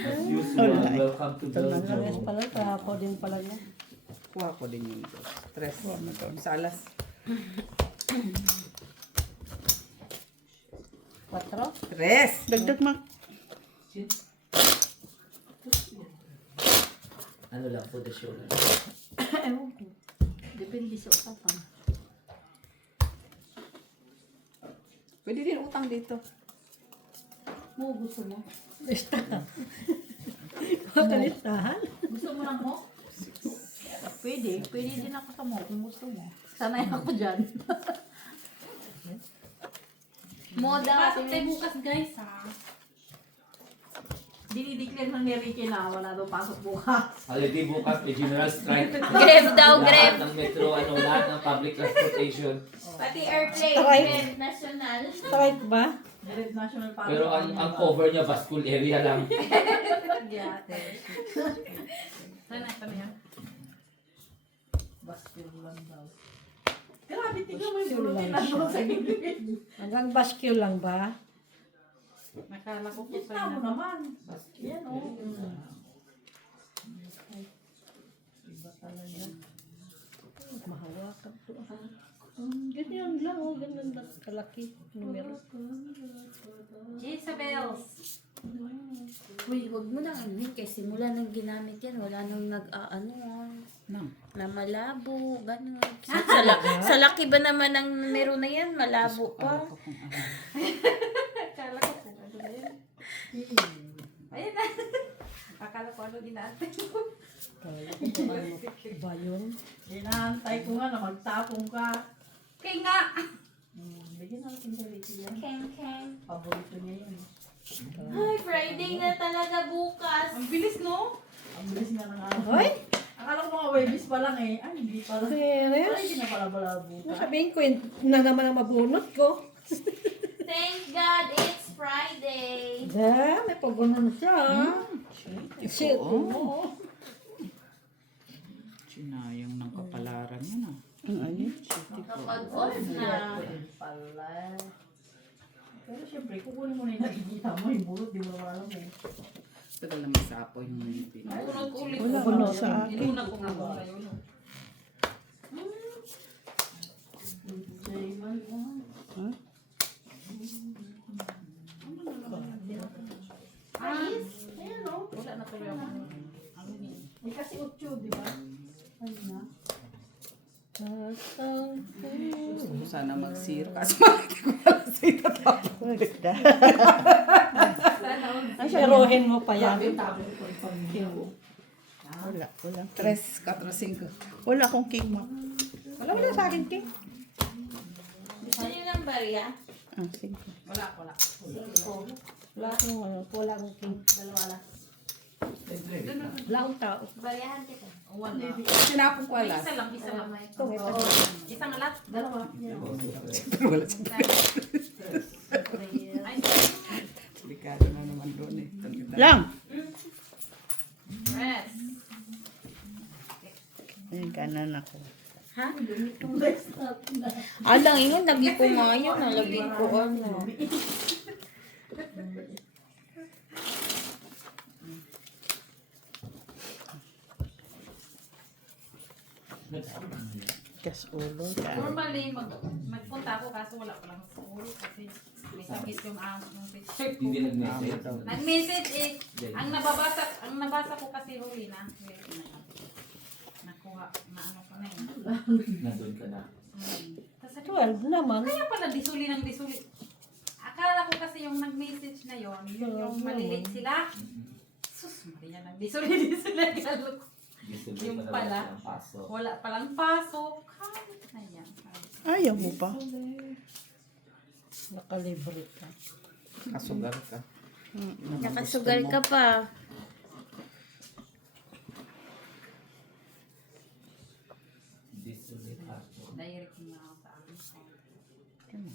As usual, welcome to Nagas Belgium. pala, kapo din pala niya. Kuha ko din yung stress. Sa alas. 4. Stress! Dagdag, Ma. Ano lang, for the show lang. Ewan ko. Depende sa usapan. Pwede din utang dito. Mo, gusto mo? Makalistahan. Gusto mo lang mo? Pwede. Pwede din ako sa mo kung gusto mo. Sanay ako dyan. Moda. Pasok tayo bukas guys ha. Dinideclare ng ni Ricky na wala daw pasok bukas. Holiday bukas, may general strike. Grave daw, grave. Lahat ng metro, lahat ng public transportation. Pati airplane, Strike. grave national. Strike ba? Red National Park. Pero ang cover niya, bascule area lang. Sana ito na yan. Basket lang daw. Grabe, tingnan mo yung bulutin na doon sa gilid. Hanggang bascule lang ba? Nakala ko kung sa'yo na naman. Yan o. Iba talaga. Mahawakan to. Ganyan lang, oh. Ganyan lang. Kalaki. Numero. Jezebels. Uy, huwag mo nang anuhin kasi mula nang ginamit yan, wala nang na malabo, gano'n. Sa laki ba naman ang numero na yan, malabo pa. Akala ko kung ano na yan. Ayun na. Akala ko ano ginatay ko. Ba yun? Inaantay ko nga na magtapong ka. Kaya nga! Bigyan natin sa Ricky yan. Keng. Paborito niya yan. Ay, Friday na talaga bukas. Ang bilis no? Ang bilis nga ng araw. Hoy! Akala ko mga Webis pa lang eh. Ay, hindi pala. Serious? Ay, hindi na pala balabo ka. Sabihin ko, yun na naman ang mabunot ko. Thank God it's Friday. May paggunan siya. Shit. Oo. Sinayang ng kapalaran yan ah. Ang ano? Kapag off na. Pala. Pero syempre, kukunin mo na yung nakikita mo, yung bulot, di mo naman alam eh. Tagal na masapo yung ngipin. Bunot ulit. Wala ano sa akin. Inuna ko nga ba yun? Ayan o. Wala na tuloy ako. Eh kasi 8, di ba? Ayun na. Gusto ko sana mag-zero. Kaso bakit ko pala sa itatapos? Wala. Serohin mo pa yan. Wala. Walang 3, 4, 5. Wala akong king mo. Wala sa akin, King. Gusto niyo ng barya? Ah, sige. Wala. Wala akong ano, wala akong King. Dalawa lang. Wala akong tao. Baryahan kita. Wala. Sinapong ko alas. Isa lang, isa lang. Isang alat. Dalawa. Pero wala siya. Delikado na naman doon eh. Lang! Rest. Ayun, kanan ako. Ha? Alang ingon, lagi ko nga yun. Lagi ko ano. Kas ulo ka. Normally, magpunta ako kaso wala pa lang sa ulo kasi may sakit yung picture ko. Hindi nag-message. Nag-message eh, ang nabasa ko kasi huli na. Nakuha, na ano ko na yun. Nandun ka na. Tapos sabi ko, 12 naman. kaya pala disuli ng disuli. Akala ko kasi yung nag-message na yon, yung malilate sila. Sus, Maria, nag-disuli-disuli. Akala ko, yung pala, wala palang pasok. Kahit na yan. Ayaw mo pa. Nakalibre ka. Kasugar ka. Nakasugal ka pa. Direct na ako sa amin.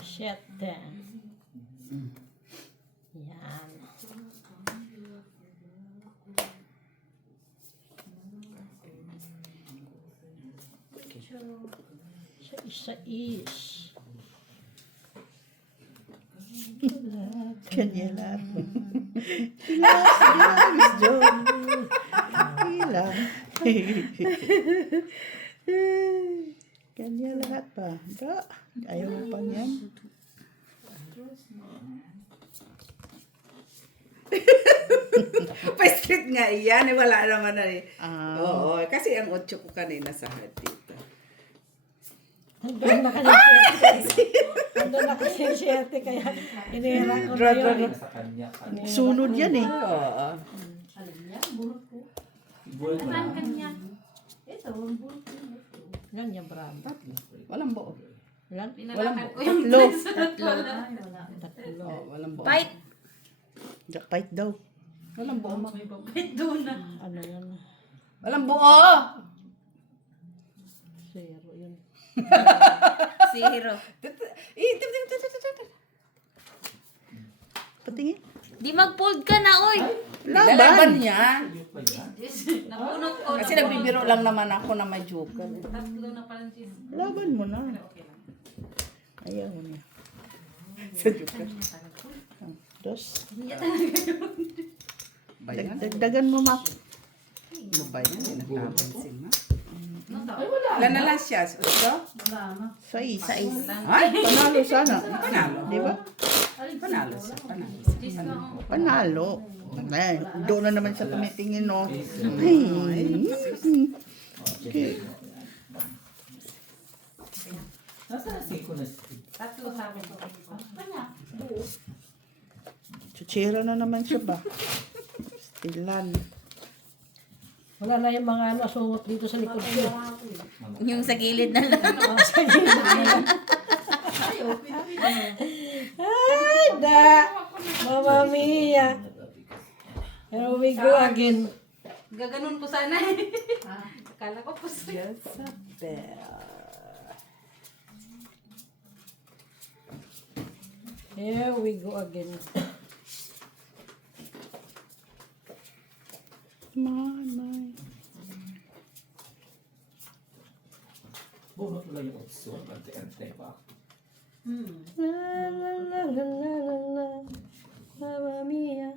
Shit. Yan. Isa-is. Kanya lahat. Ilas, John. Ilang. Kanya lahat pa. Da. Ayaw mo pa niyan. Pa-split nga iyan, eh, wala naman na eh. Ah. Oo, kasi ang 8 ko kanina sa heart dito. Hanggang na kasi hanggang na kasi 7 kaya inihira ko na yun. Sa kanya. Sunod yan eh. Oo. Alam niya, bulot ko. Buwan mo Saan na. kanya? Ito, ang bulot ko. Yan yung brand. Walang buo. Yan. Pinalakad ko yung Tatlo. Tatlo. Oo, walang buo. Fight. Fight daw. Walang buo. doon na. Ano yan? Walang buo! Zero yun. Zero. Patingin. Di mag-fold ka na, oy. Lalaban niya. Pa yan. Nabunot ko. Kasi nagbibiro lang naman ako na may joke. Tatlo na palang cheese. Laban mo na. Okay lang. Ayaw mo niya. Sa joke. Dos. Ba yan? Dagdagan mo, Mac. Ano ba yan? Nagtapansin na. Ay, wala. Wala na lang siya. Gusto? Wala na. Sais. Ay! Panalo sana. Panalo. Di ba? Panalo siya. Panalo siya. Panalo. Eh, doon na naman siya tumitingin, no? Ay. Okay. Nasaan si ko na si? Tatlo sa akin. Kanya. Chuchira na naman siya ba? Stilan. Wala na yung mga ano, asungot dito sa likod ko. Yung sa gilid na lang. Ay, da! Mamma mia! Here we go again. Gaganon ko sana eh. Akala ko po sa'yo. Jezabel. Here we go again. My. Bunot lang yung otso. Ante-ante pa. La la la la la la la. Mamma mia.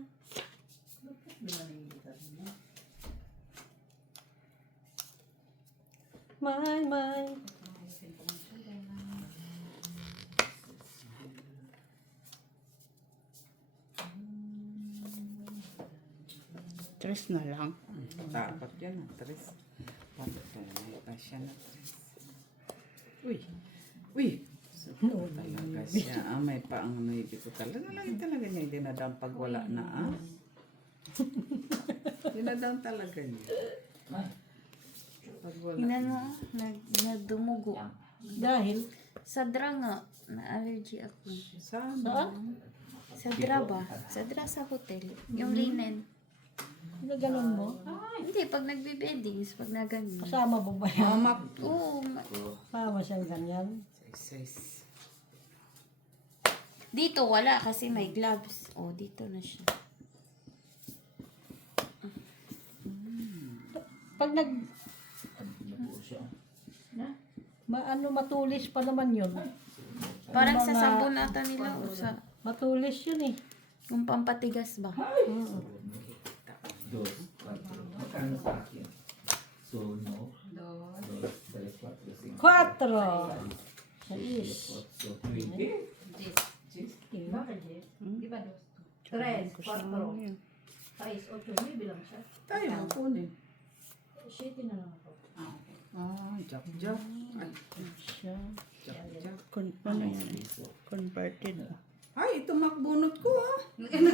My. Tres na lang. Dapat yan, tres. May kasya na tres. Uy! Talaga siya. May paang naibig ko talaga. Talaga niya dinadam pag wala na Dinadam talaga niya. Pag wala. Inano, nagdumugo. Dahil, Sadra nga, na-allergy ako. Saan? Sadra ba? Sadra sa hotel. Yung linen. ano ganun mo? Hindi, pag nagbe-beddings, pag nagano. Kasama mo ba yan? Mama. Oo, Kasama siyang ganyan. Size. dito wala kasi may gloves. Oh, dito na siya. Pag matulis pa naman yun. Parang sa Mga- sabon ata nila o sa Matulis yun eh. yung pampatigas ba? Dos, cuatro. Magkano sa akin? So, no. Dos, tres, cuatro, cinco. 4. Ocho, 20. Bakit, Jess? Di ba dos? 3, 4, 6, 8, may bilang siya. Tayo mo kunin. 7 na lang ako. Jack. Ay, Siya. Jack. Ano yan? Converted. Ay, ito makbunot ko Ano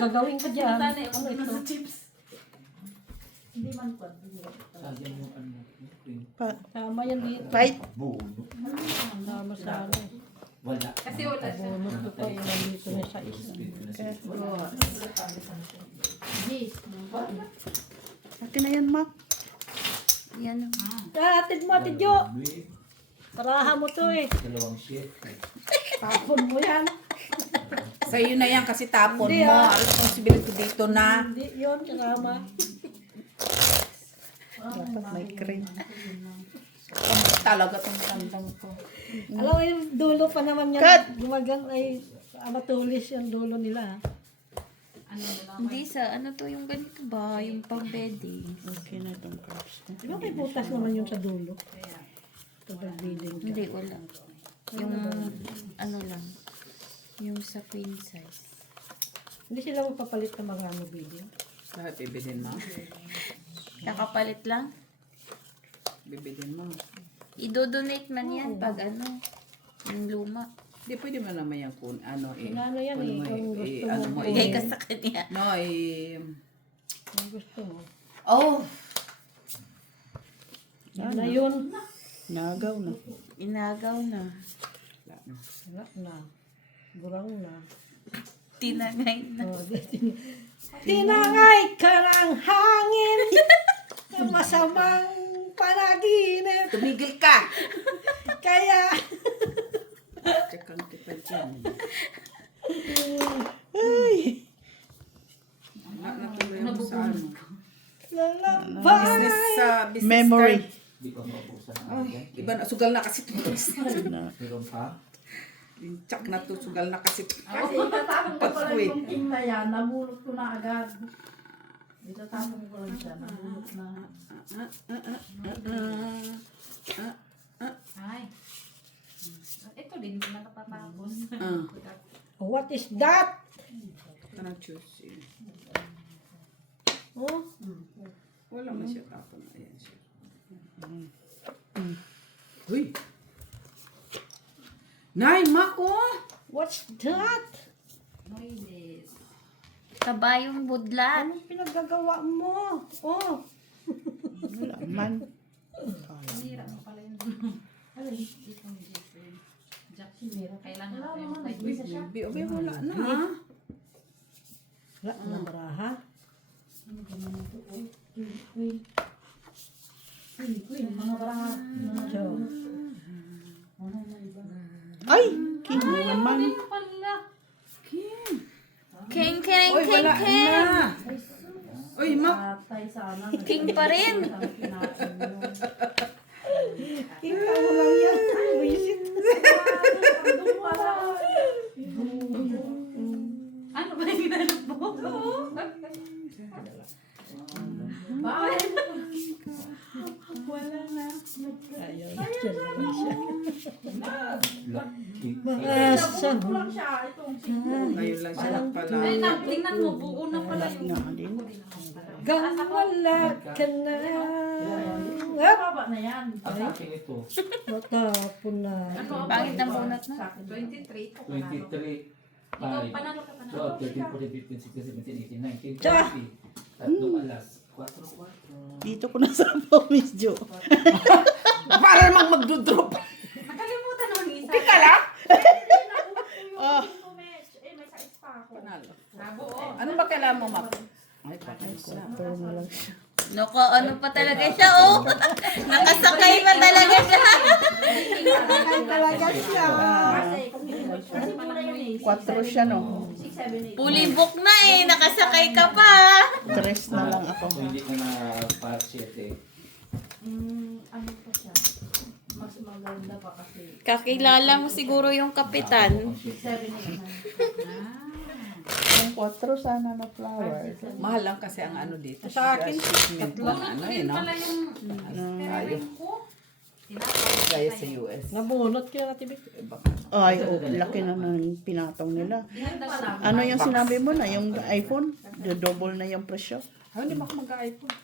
gagawin ka dyan? Sana yung Ano ito? sa chips. Hindi man po. Sagyan yung ano. Yung Tama yan dito. Fight. buno. Tama sa ano. Wala. Kasi wala siya. Bunot ko pa yung nandito na sa isa. Jess. Atin na yan, Mac. Yan. Atid mo, Atid Jo. Taraha mo to eh. Dalawang sheet. Tapon mo yan. Sa iyo na yan kasi tapon Hindi, mo. Responsibility dito na. Hindi yun, tama. Dapat may cream. Talaga tong tandang to. Alam mo yung dulo pa naman yan. Cut! Gumagan ay matulis yung dulo nila. Hindi sa ano to yung ganito ba? Yung pang-bedding. Okay na itong cups. Di ba may butas naman yung sa dulo? Ito pag-bidding ka. Hindi, wala. Yung ano lang. Yung sa queen size. Hindi sila magpapalit ng mga ano bidding. Bakit bibidin mo? Kakapalit lang. Bibidin mo. Idodonate man yan pag ano. Yung luma. Hindi, pwede mo naman yan kung ano Ano yan eh, kung gusto mo. ano mo Bigay ka sa kanya. No, Kung gusto mo. oh, Yan na yun. Nagaw na. Inagaw na. Wala na. Burang na. Tinangay na. Oh, tinangay ka ng hangin. Yung masamang panaginip. tumigil ka! Kaya, Tsekang kita dyan. Ay! Natuloy mo sa ano. lalabay. Business Memory. card. Di pa maubusan ang Ay, yan. iba na, sugal na kasi ito. Na. Meron pa? Tsak na to, sugal na kasi ito. Kasi itatapon ko pala Wait. yung king na yan. Nabulot ko na agad. Itatapon ko lang siya. Nabulot na. Ay. Ito din, hindi nakapapapos. What is that? Tanang choose. Oh, Wala man siya tapon. Ayan siya. Uy! Nay, Mako! What's that? Noises. Kabayong budlat. Anong pinaggagawa mo? Oh. Wala man. Sinira mo pala yun. Alin? Itong Jeffrey. Jack, sinira. Kailangan natin yung type. Bi, wala na. Wala na baraha. Mga baraha. So, Ay! King naman. Ano pala? King, king, Uy, king, wala king. na. Uy, Mak. Patay sana. King pa rin. ikaw mo lang yan. Buisit. Ano ba yung ginanap mo? Bakit? Ayaw. Diyan na lang siya. Lucky. Asan? Nabuto lang siya. Itong Ngayon lang siya nagpala. Ay, tingnan mo. Buo na pala yung... Nga din. Wala ka na. Baba na yan. Ang sa akin ito, Matapon na. Pangit ng bunot na. 23. 23. Ikaw, 5, panalo ka, panalo. 12, 13, 14, 15, 16, 17, 18, 19, Tsa! 20. Tatlong alas. 4. Dito ko nasapaw, Miss Jo. Para namang magdudrop. Nakalimutan mo ng isa. Pikala? Ah. Eh, may sais pa ako. Panalo. Nabuo. Ano ba kailangan mo, Mak? Ay, patay ko. Pero na lang siya. Nako, ano pa talaga siya, oh. Nakasakay pa talaga siya. Ay, talaga siya. Kasi muna yun eh. 4 siya, no? 6, 7, 8. Fully book na eh. Nakasakay ka pa. 3 na lang ako. So, hindi ko na pa-shit eh. Ano pa siya? Mas maganda pa kasi. Kakilala mo siguro yung kapitan. 6, 7, 8. Yung 4 sana na flower. Mahal lang kasi ang ano dito. Sa akin, shipment ng ano eh, no? Pala yung... Tayo. ko. Gaya sa US. Nabunot kaya natin. Ay, oh, laki na ng pinatong nila. Ano yung sinabi mo na? Yung iPhone? Double na yung presyo? Ay, hindi mo ako mag-iPhone.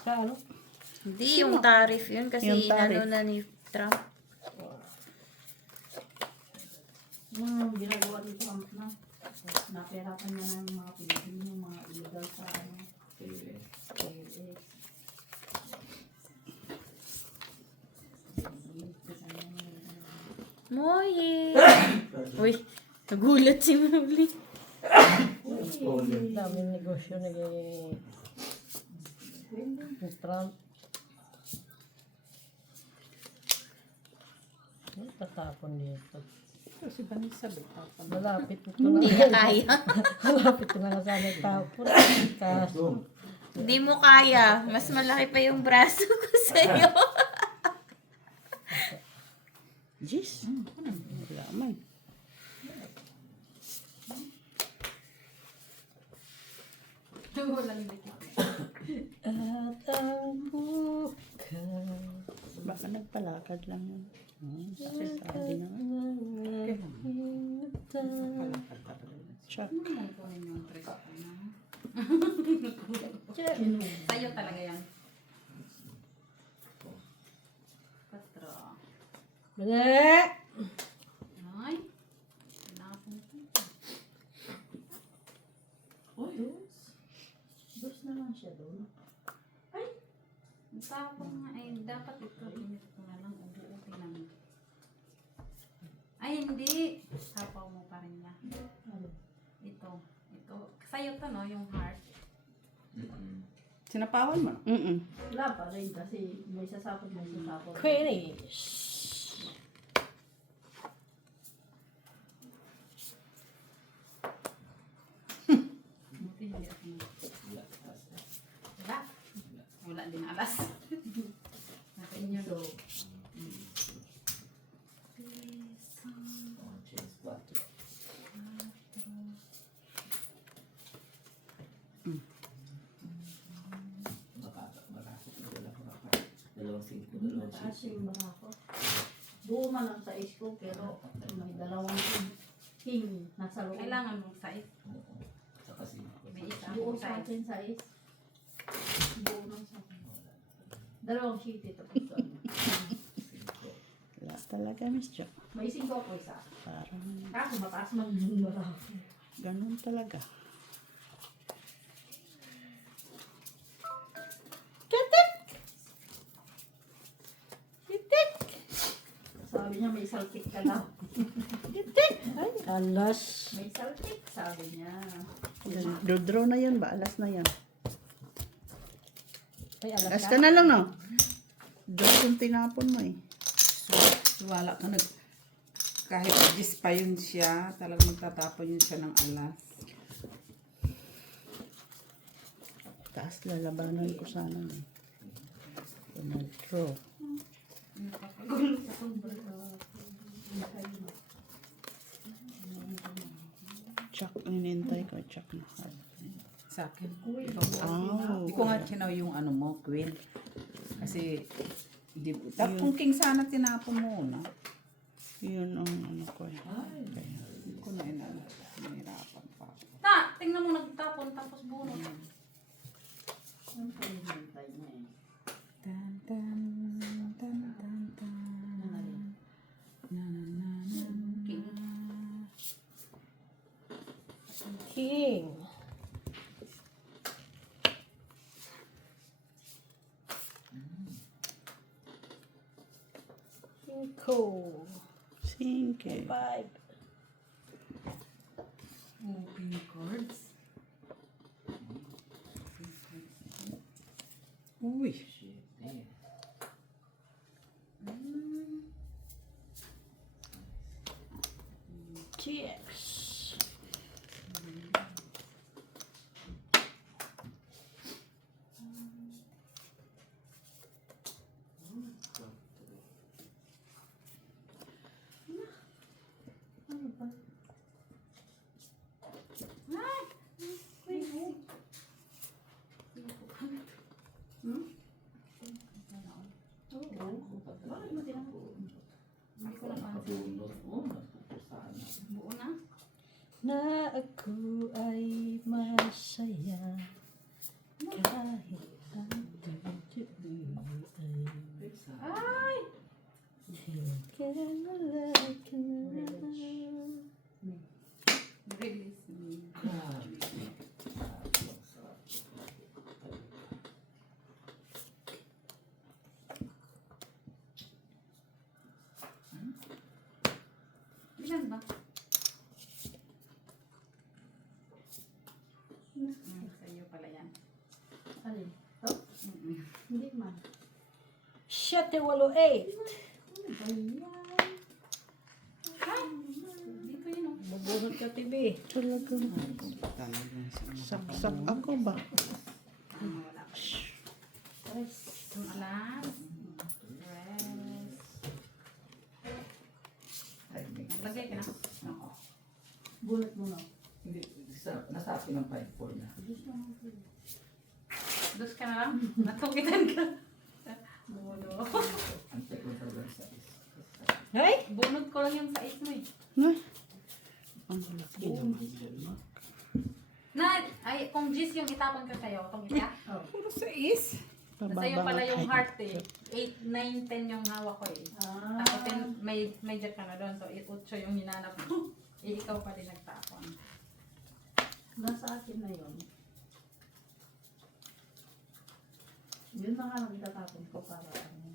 Sa ano? Hindi, yung tariff yun. Kasi Yung tariff. inano na ni Trump. Ginagawa ni Trump na. Naperapan niya na yung mga Pilipino, yung mga illegal sa ano. Moye! Uy, nagulat si Muli. Daming negosyo na ni Trump. Tatapon dito. Kasi ba sabi Malapit ito Hindi na. niya kaya. Malapit ito na nga sana tapon. Kaso, Hindi mo kaya. Mas malaki pa yung braso ko sa'yo. Jeez. Wala man. Walang dikit. at ang bukas. Baka nagpalakad lang yun. Kasi sabi na. Check. Sa'yo talaga yan. 4. Mali! Ay. Tinapon ko. Uy, dos na lang siya doon. Tapon nga ay dapat ito. Init ko na lang. Ubuutin namin. Ay, hindi. Sapaw mo pa rin niya. Ito. Ito. Sa'yo to, no? Yung heart. Sinapawan mo? Wala pa rin kasi may sasapot. Queenies. Buti hindi ako wala. Wala din alas. Nasa inyo. So, Taas yung baka ko. Buo man ang sais ko pero may dalawang king nasa loob. kailangan mong size. May isa Buo akong sa size. akin sais. Buo lang sa akin. Dalawang sheet ito. talaga, Miss Jo. May 5 ako isa. Parang Kaso mataas man yung wala. ganun talaga. Sabi niya may saltik ka daw. Ay, alas. May saltik, sabi niya. Draw na yun ba? Alas na yan. Ay, alas Alas ka. ka na lang, no? Draw kung tinapon mo eh. Wala ka kahit gis pa yun siya, talagang magtatapon yun siya ng alas. Taas lalabanan ko sana eh. Draw. Chuck, ninintay ko. Chuck na hard. Sa akin. Oh. Hindi ko nga chinaw yung ano mo, queen. Kasi, kung king sana tinapon mo na. Yun ang ano ko eh. Hindi ko na inano. Nahirapan pa ako. Na, tingnan mo nagtapon tapos bunot. Ano pa yung hintay niya eh? Tan, tan, tan, tan, tan. Na, na, na, na. King. Cinco. 5. 5. Open cards. Uy. GX. Buo na. Na ako ay masaya kahit ang tuloy ay kinalala ka na. Release me. Ilan ba? Sa iyo pala yan. Alin? Oh, hindi man. 788. Dito yun oh. Mabunod ka, TV. Talaga. Talagang Saksak ako ba? Wala pa. Yung alas. Rest. Lagay ka na. Oo. Bullet mo na. Hindi, nasa akin ng 5-4 na. Dos ka na lang. Natukitan ka. Bulo. Antay ko talaga sa is. Ay! Bunod ko lang yung sais mo eh. Na? Ang laki naman. Na, ay, kung G's yung itapon ko sa'yo, itong isa. puro sa is. Sa'yo pala yung heart eh. 8, 9, 10 yung hawak ko eh. Tapos 10, may jack ka na doon. So, 8 yung hinanap mo. Eh, ikaw pa din nagtapon. Nasa akin na yun. Yun na nga lang itatapon ko para ano.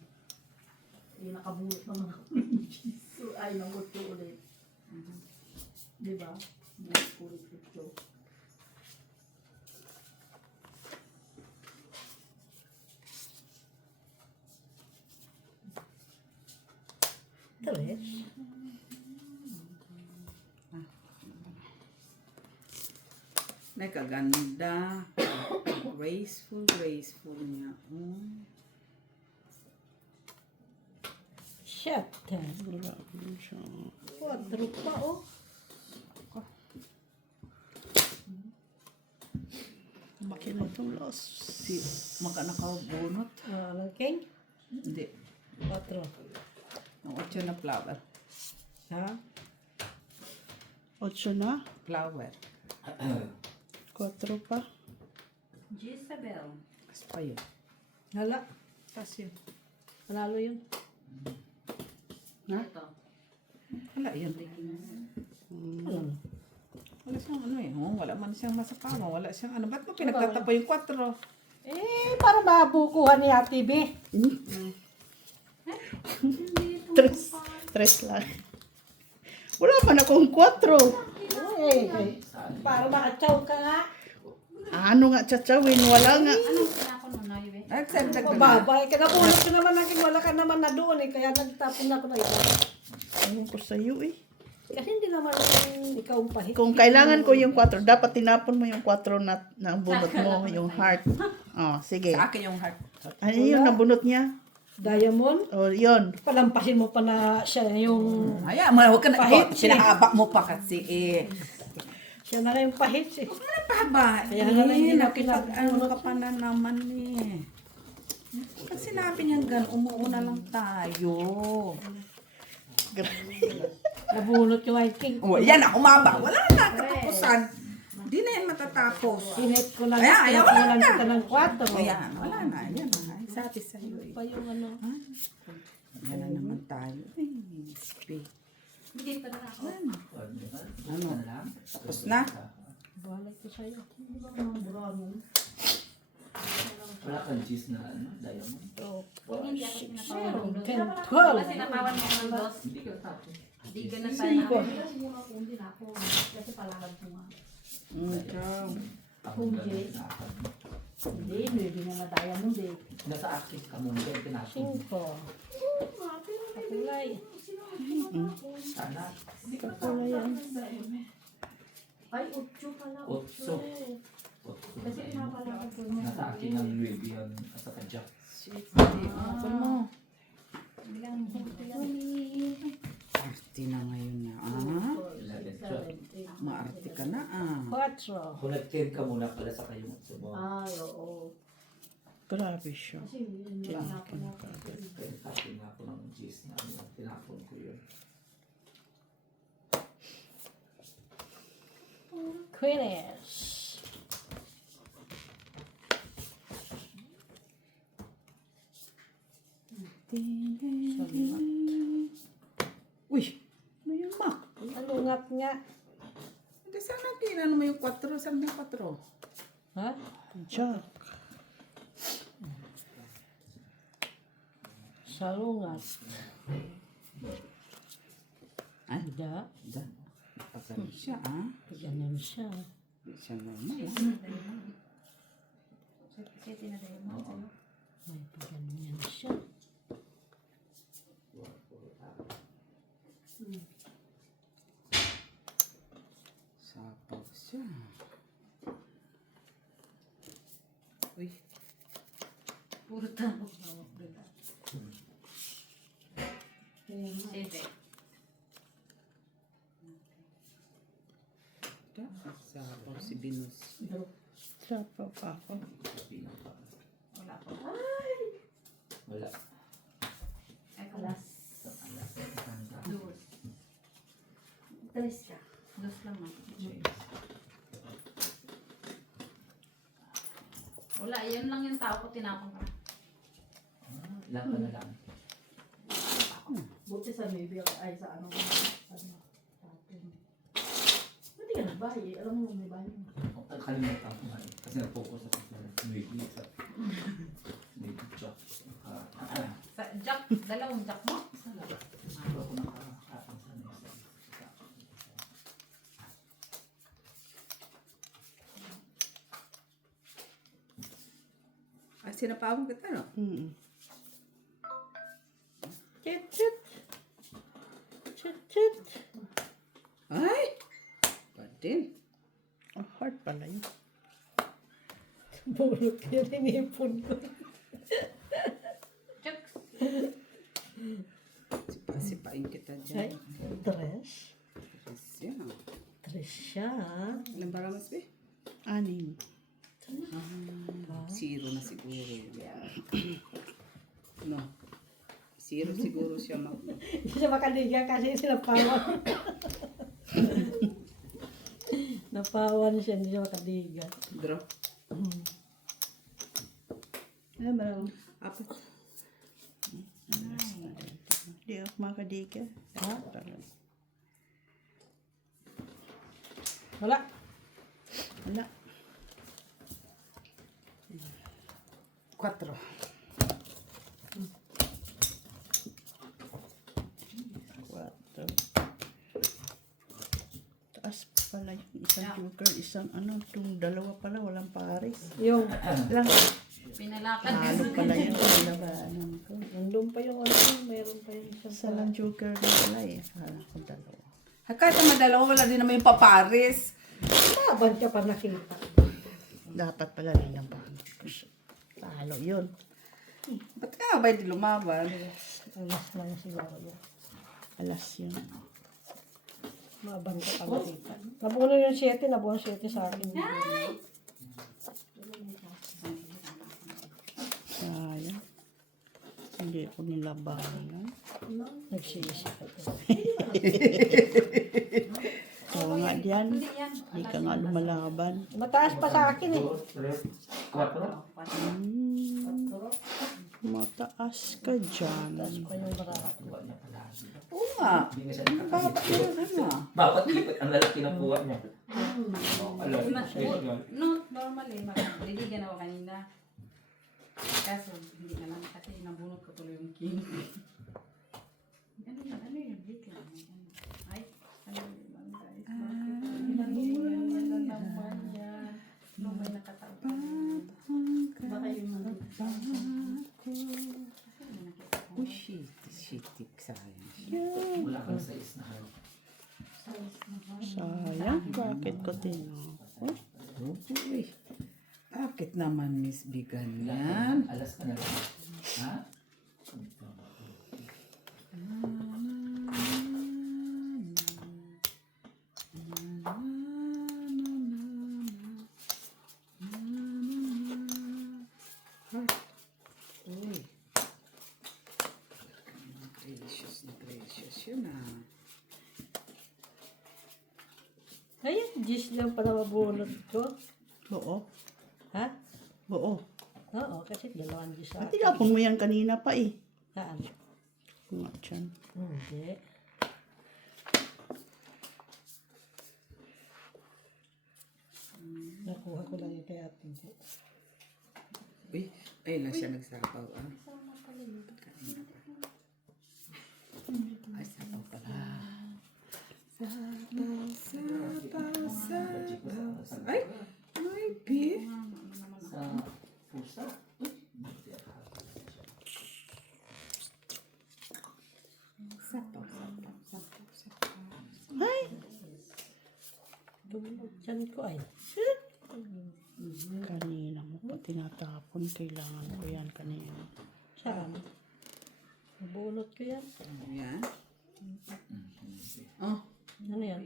Eh, nakabulot naman ako ng cheese. So, ay, nangot ko ulit. Diba? Nangot ko ulit ito. Tres. May kaganda. Graceful niya. Siete. Grabe siya. 4 pa, oh. Baki na itong loss. Si makanakabunot. King? Hindi. 4. Ang 8 na flower. Ha? 8 na? Flower. 4 pa? Jezebel. Kas pa yun. Hala. Kas yun. Panalo yun. Ito. Wala yan. Wala siyang ano eh. Oh, wala man siyang masakama. Wala siyang ano. Ba't mo pinagtatapo yung 4? Eh, para mabukuhan ni Ate B. Tres lang. Wala man akong 4. Eh, para makatsaw ka nga. Ano nga tsatawin? Wala nga. Anong tinapon mo na, Ibe? Nagsagdag na. Mababa. Eh, kinabulot ko naman natin. Wala ka naman na doon eh. Kaya nagtapon na ako na ito. Ewan ko sa'yo eh. Kasi hindi naman ikaw ang pahit. Kung kailangan ko yung 4, dapat tinapon mo yung 4 na nabunot mo, yung heart. Oh, sige. Sa akin yung heart. Ano yung nabunot niya? Diamond. O, yun. Palampasin mo pa na siya yung... Ayan, huwag ka na. Pahit Ito, pinahaba mo pa kasi eh. Siya na nga yung pahit eh. Pahaba. Kaya nga lang hindi na Nakipag-ano ka pa na naman eh. Kasi sinabi niya gan, umuuna lang tayo. Nabunot yung white king. Oh, yan na, umaba. Wala na, katapusan. Hindi na yan matatapos. Hinit ko lang. Ayan, ayan, wala lang na. kita ng 4. Ayan, wala na. Yan na. Sabi sa'yo eh. Pa yung ano. Yan na naman tayo. Ay, speak. Hindi pa na ako. Ano? Tapos na? Balay ko sa'yo. Wala kang cheese na ano, diamond. Hindi ako sinapawan ng 10, dos. 12. Wala sinapawan mo ng dos. Hindi ka tapos. Hindi ka na tayo. Kasi palakad ko nga. Ikaw. Ako Hindi. Hindi, hindi nga na diamond eh. Nasa active ka muna, kaya tinapon. 5. Kapulay. Sana. Kapula yan. Ay, 8 pala. Otso. Kasi pinapalakad ko niya. Nasa akin ang Ruby yun at saka Jack. Ako mo. Arte na ngayon na. 11, 12. Maarte ka na 4. Kung nag-10 ka muna pala sa kayong otso mo. Ay, oo. Grabe siya. Kasi hindi na ako na. Kaya tapon nga ako ng cheese na ano, tinapon ko yun. Queens. Uy, ano yung Mac? Ano nga? Hindi sana kinano mo yung 4. Saan yung 4? Ha? Jack. Salungat. Ay, Da. da. Pagano siya Ganyan siya. Hindi siya normal Kasi tinadayo mo sa'yo. May paganyan siya. Sapaw siya. Uy, Puro tamo. Sete. sapaw si Binus. Sapaw pa ako. Wala po. Wala. Ay, kalas. Dos. Tres ka. Dos lang man. Wala, yun lang yung tao ko tinapon ko na. Ilan ka na lang. Buti sa maybe ay sa ano. Hindi ka nagbahay. Alam mo may bahay mo. Kalimutan ko nga eh. Kasi na-focus ako sa Ruby. Sa Maybe Jack. Sa Jack, dalawang Jack mo. Ako nakakatang sa nesa. Sinapawang kita, no? Chit, chit. Chit, chit. Ay! Patin. Ang heart pala yun. Bulot yun, inipon ko. Jack. Sipain kita Ay, dyan. tres. Yes, yan. Tres siya. Ilang bara mas be? 6. 0 na siguro yun. No. 0 siguro siya Hindi siya makaliga kasi sinapawan. Napawan siya, hindi siya makaliga. Draw. Ano ba? Apat. Hindi oh. mga kadike. Ha? Wala. Wala. 4. Quatro. Taas pala yung isang joker, isang ano, itong dalawa pala, walang pares. Yung, Lang, Pinalakad. halo pala yun, nalabanan ko. nandun pa yung ano, meron pa yung isang Isa lang joker na pala eh, akala ko dalawa. Kahit ang madalawa, wala din naman yung paparis. laban ka pa nakita. Dapat pala nilabanan ko siya. Talo yun. Ba't ka ba hindi lumaban? Alas lang siguro yun. Alas yun. Laban ka pa nakita. Nabuno yung 7, nabuno 7 sa akin. Sayang. Hindi ko nilabanan. Nagsisi ka. Oo nga diyan. Hindi ka nga lumalaban. Mataas pa sa akin eh. 2, 3, 4. Mataas ka dyan. Pa yung barako. Oo nga. Hindi na siya Bakit yun ano? Bapat lipat ang lalaki ng kuha niya. Alam, special. No, normally, mag-diligan ako kanina. Kaso, hindi na lang kasi nabunot ko tuloy yung king. Ano yun? Wait lang. Ay, ano yun guys? Bakit? Yan naman yan. Nung may nakatawa. Baka yung mga... Uy, shitik sayang. Wala kang size na halo. Sayang. Bakit ko tinapos? Uy, bakit naman Miss Bigan yan? Alas ka na lang. Ha? Uy. Gracious yun ah. Ayun, 10 lang pala mabunot ko. Oo. Ha? Oo. Oo, kasi 2 10 sa At akin. tinapon mo yan kanina pa eh. Saan? Kung nga dyan. Hindi. Nakuha ko lang yung kay Ate Jo. Uy, ayun lang siya nagsapaw ah. Ay, sapaw pala. Sapaw. Ay, may beef. Sa pusa. Sapaw. Ay! Diyan ko ay. Kanina mo pa tinatapon. Kailangan ko yan kanina. Saan? Nabunot ko yan. Yan. Oh, Ano yan?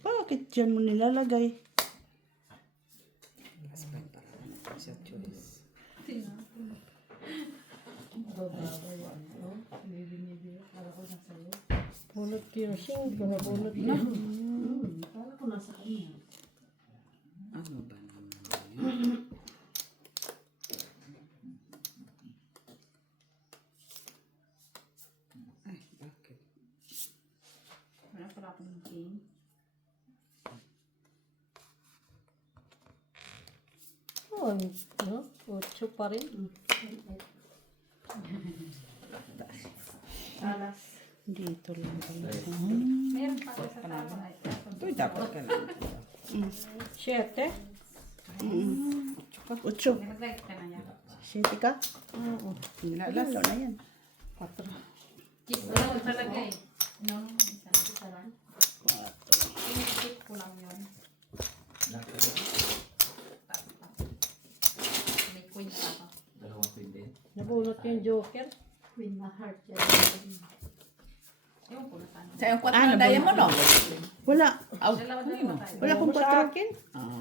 Bakit dyan mo nilalagay? husband para ano siya choice. Bunot ko yung 5. Nabunot ko. Ano ba naman yun? Ay, bakit? Wala pala akong king. Oh, no? 8 pa rin. Dito lang kayo. Meron pa ako sa tao. Ay, Ito dapat ka lang. 7? Ocho. nag-like ka na yan. Siyete ka? Oo. Nilalas. Lalo na yan. 4. Wala ko talaga eh. No, isa lang. Pinipit ko lang yun. May queen pa ako. Dalawang pwede. Nabunot ko yung Joker. Queen na heart yan. Ewan ko na sana. Sa yung 4 na diamond, no? Wala. Dalawa tayo. Wala akong Sa patro. akin?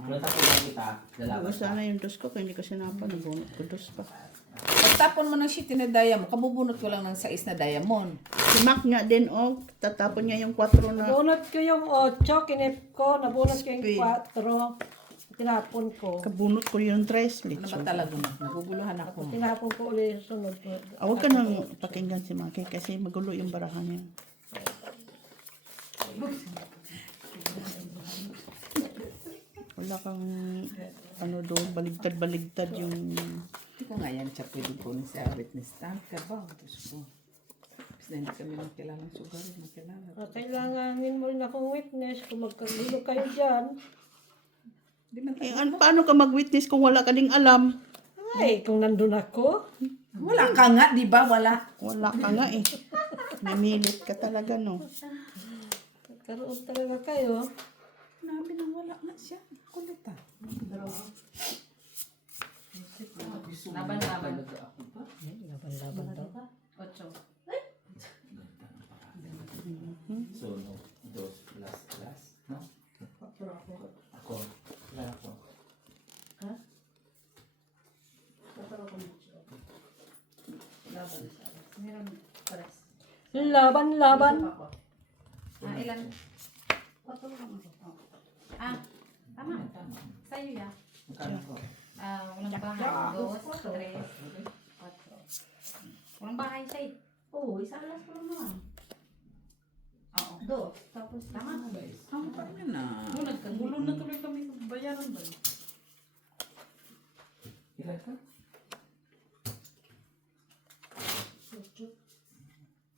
Wala sa kulang kita. Wala Dalawa. sana yung dos ko. Kaya hindi ko sinapa. Nabunot ko dos pa. Pagtapon mo ng shit na diamond, kabubunot ko lang ng 6 na diamond. Si Mac nga din, oh. Tatapon niya yung 4 na. Nabunot ko yung 8. Kinip ko. Nabunot ko yung Speed. 4. tinapon ko. Kabunot ko yung tres Ano ba lechon. talaga na? Naguguluhan ako. Tinapon ko ulit yung sunod ko. Huwag ka nang pakinggan si Maki kasi magulo yung barahan niya. Wala kang ano doon, baligtad-baligtad yung... Hindi ko nga yan siya pwede po sa witness stand ka ba? Diyos ko. Kasi hindi kami makilalang sugar. Makilala. Kailanganin mo rin akong witness kung magkagulo kayo dyan. Di man Eh, paano ka mag-witness kung wala ka ding alam? Ay, kung nandun ako. wala ka nga, di ba? Wala. Wala ka nga eh. Namilit ka talaga, no? Karoon talaga kayo. Nabi na wala nga siya. Kulit ah. Laban-laban. Laban-laban daw. 8. So, no. Dos plus. No? Ako. Wala ako. Meron pares. Laban-laban. Ilan? Tama. Sa'yo ya. Magkano ko? Walang bahay. 2, 3, 4. Walang bahay siya eh. Oo, isang alas ko lang naman. Oo. Dos. Tapos Tama. Ang pala na. Nagkagulo na tuloy kami sa bayaran ba? Ilan ka?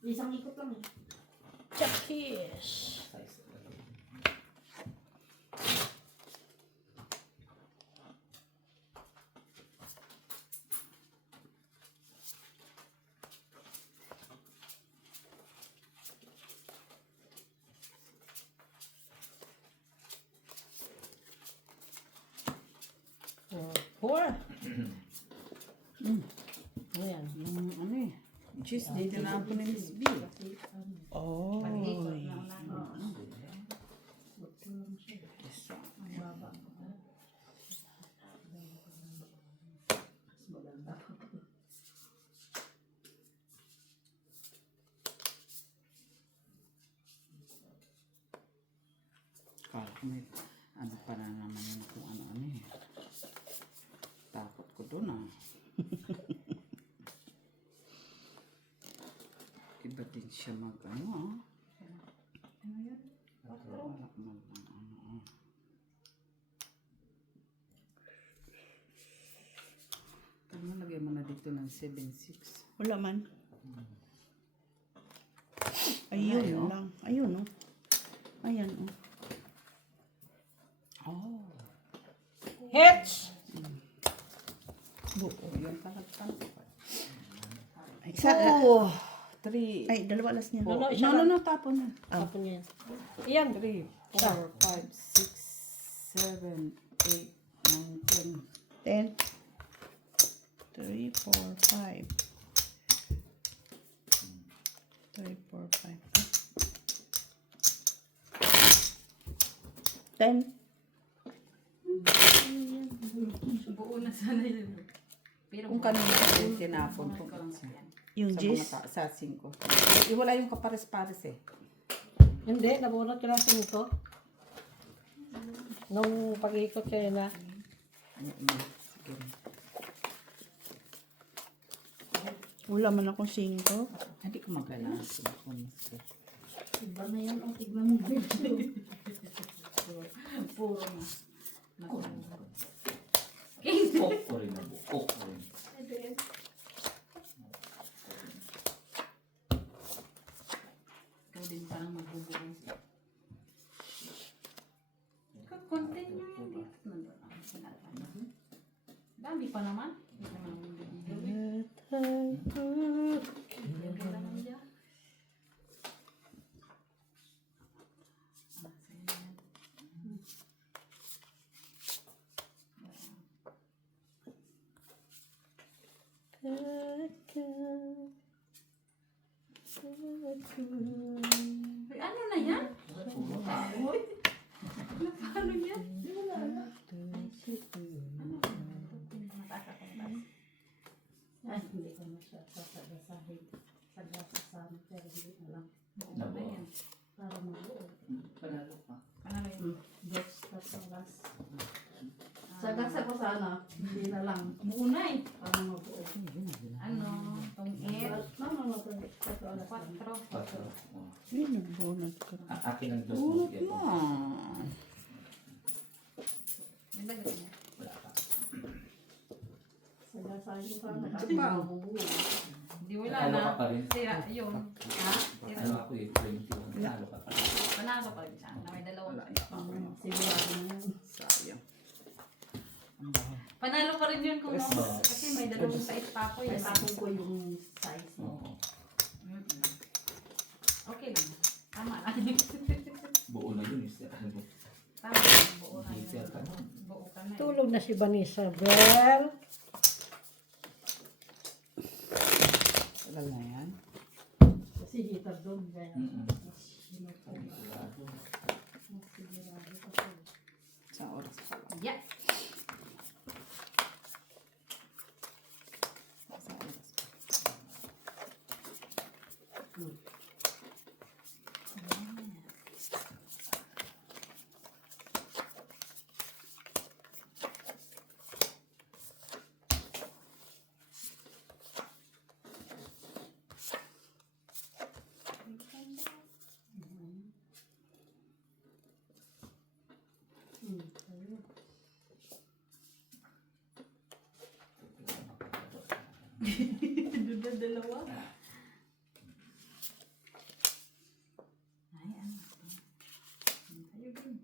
isang ikot lang eh. Chakis. Size talaga. Four. Ayan. Yung ano eh. Cheese, dito na ako ni Miss B. Oh. Kala ko may ano pa na naman yun kung ano eh. Takot ko doon ah. Iba din siya mag ano ah. Wala man ano ah. Ano lagyan mo na dito ng 7.6. Wala man. Ayun Ay, oh. lang. Ayun, oh. Ayan, oh. Oh. Hits. Buo yun pala. Ay, isa, Oh! 3. ay, dalawa alas niya. No, No, tapon na. Tapon niya yan. Iyan. 3, 4, 5, 6, 7, 8, 9, 10. 10. 3, 4, 5. 3, 4, 5. 10. Buo na sana yun. Pero Kung kanina yung tinapon ko Yung sa gis. mga sa 5. Wala yung kapares-pares eh. Hindi, nabunot ko lang ko. Nung pag-ikot kayo na. Sige. Wala man akong 5. Hindi ko magkailangan sila kung Iba na yan ang tignan mo video. puro na. Cook ko rin na buo. Cook ko rin. Ikaw din parang magbubuo. Content nyo yan dito. Dami pa naman. Ay, ano na yan? Paano yan? Ay, hindi ko na siya sasagasahid. Sagasasama, pero hindi na lang. Nabuo. Para mabuo. Panalo ka. Panalo yun. Dos, tapos oras. sana. Hindi na lang. Muna eh. Para mabuo. Ano, tong air. No. 4 alas. 4. Patro. Oh. Yun, nagbunot ka. Akin ang dos Bunot mo. na. Nilagay niya. Wala pa. Sagasay ko sana. Ito Kasi ba? mabubuo. Hindi wala Natalo na. ka pa rin. Sira, yun. Ha? Sira. Ano ako eh, 21. Natalo ka pa rin. Panalo pa rin siya. Na may dalawang Sigurado na yan. Sayang. Ang baho. Panalo pa rin yun kung Yes, no. ma'am. Kasi may dalawang size pa ako Kaya eh. tapon ko yung size mo. Oo. Mm-mm. Okay lang. Tama lang. Buo na yun. Sir. Ano mo? Tama lang. Buo na Sir yun. ka na. Buo ka na eh. Tulog na si Vanessa Bell. Tagal na yan. Kasi heater doon. Kaya Sigurado. sigurado ko. Sa oras pa lang. Yeah. Sa oras pa. Dalawa. Ay, ano. Ayun din.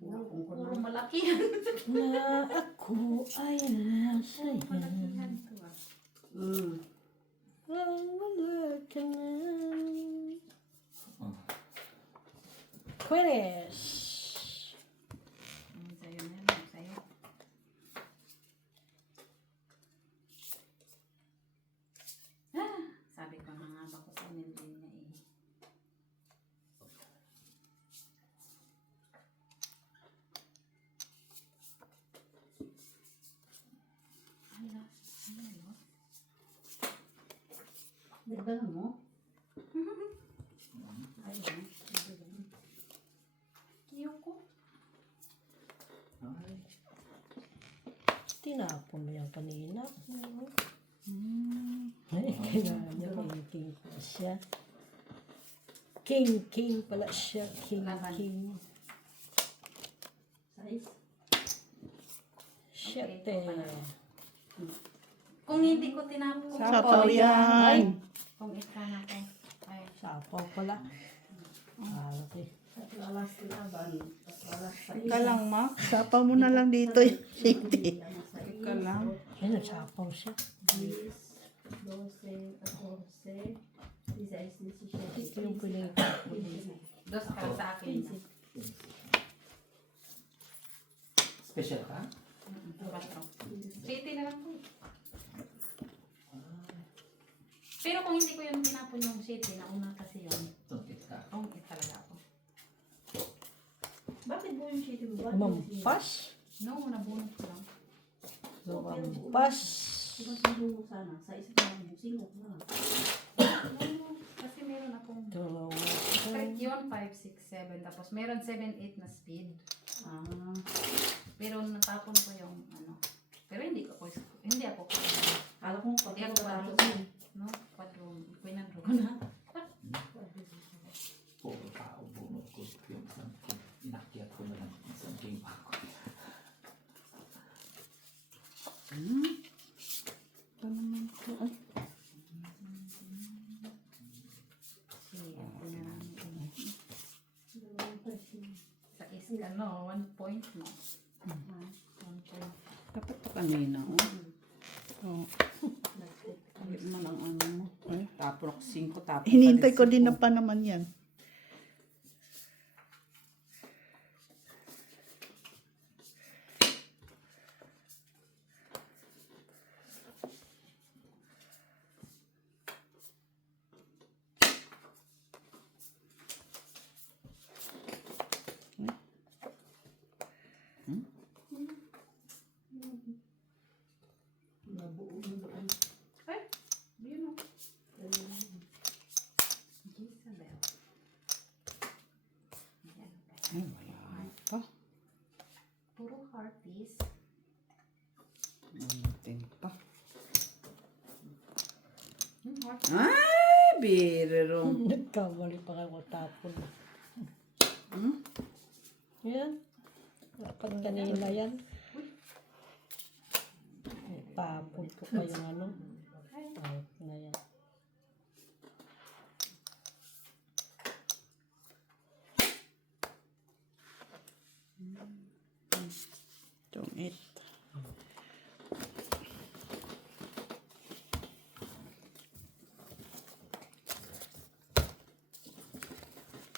Puro malakihan. Na ako ay nasa'yo. Malakihan to ah. Ang wala ka na. Oh. Quiris. Sa'yo na yan. Sa'yo. Sabi ko na nga ba kukunin din niya eh. Hala, ano yun? Nagdala mo? Ayun. Kiyoko. Ay. Tinapon mo yan kanina. Ay, kailangan niya king pala siya. King pala siya. King. Size? Shit Okay, eh. Kung hindi ko tinapon, Sapaw yan. kung ikan ako. Ay, Sapaw pala. Okay. 4 alas laban. 4 alas Ka lang, ma. Sapaw mo na lang dito yung safety. Ka lang. Ay, nagsapaw siya. 10, 12, 14, 16, Ito yung 17, pinag- dos ka sa akin. Special ka? Patro. City na lang po. Pero kung hindi ko yung tinapon yung city, nauna kasi yun. Tungkit ka. Kung talaga ako. Bakit mo yung shitty mo? Bakit mo yung Mampas. No, nabunot ko lang. Mampas. Diba singko mo sana? Sa isa pa lang, singko mo na. No, kasi meron akong Dalawa. yun, 5, 6, 7. Tapos meron 7, 8 na speed. Ah, Pero natapon ko yung ano. Pero hindi ako kala kong Hindi ako pagkakataon ba? No, 4, pinandro ko na. Puro tao, bunot ko. Yung isang inakyat ko na lang. Isang king pa ako. Ito naman ko. Ay, Sa is, ano, 1 point mo. 1 point. Dapat pa kanina, oh. oh. Ulit mo ng ano mo. Tapos 5, tapos Hinintay ko din na pa naman yan. nabuo mo doon. Ay, yun o. Isabel. Ayan, Ay, wala pa. puro hearties. biro. Nagkamali pa kayo tapon. Yan. Dapat kanina yan. Tapon ko pa yung ano. Out na yan. Don't eat.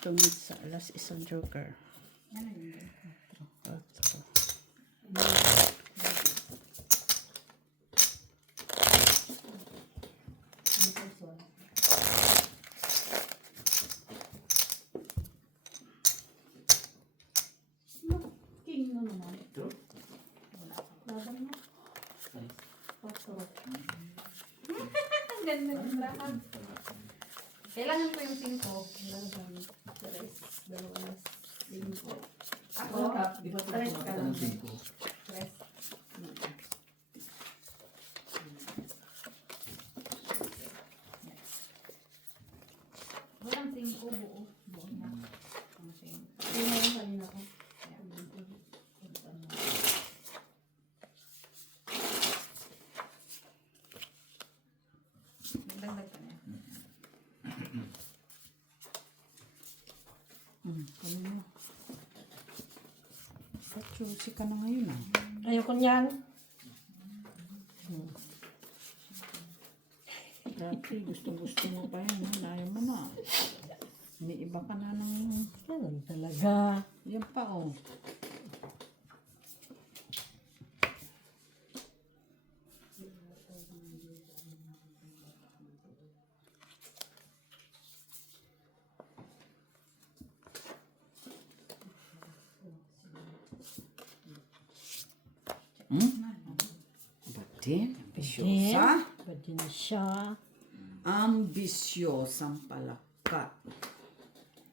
Tungit sa alas isang joker. King na naman. Ito? Laban mo. Ang ganda ng lahat. Kailangan ko yung 5. Laban. Tres. Dalawa. 5. Ako, Di ba Tres ka lang. ng 5? 3. Walang 5 buo. Buo na. Ang 5. Yun na yung kanina ko. Dagdag ka na. Ano mo? Juicy ka na ngayon ah. Ayoko niyan. Dati gusto mo pa yan. Ayaw mo na. May iba ka na ng... Ganun talaga. Yan pa oh. Batin? Ambisyosa? Ba din siya? Ambisyosang palaka.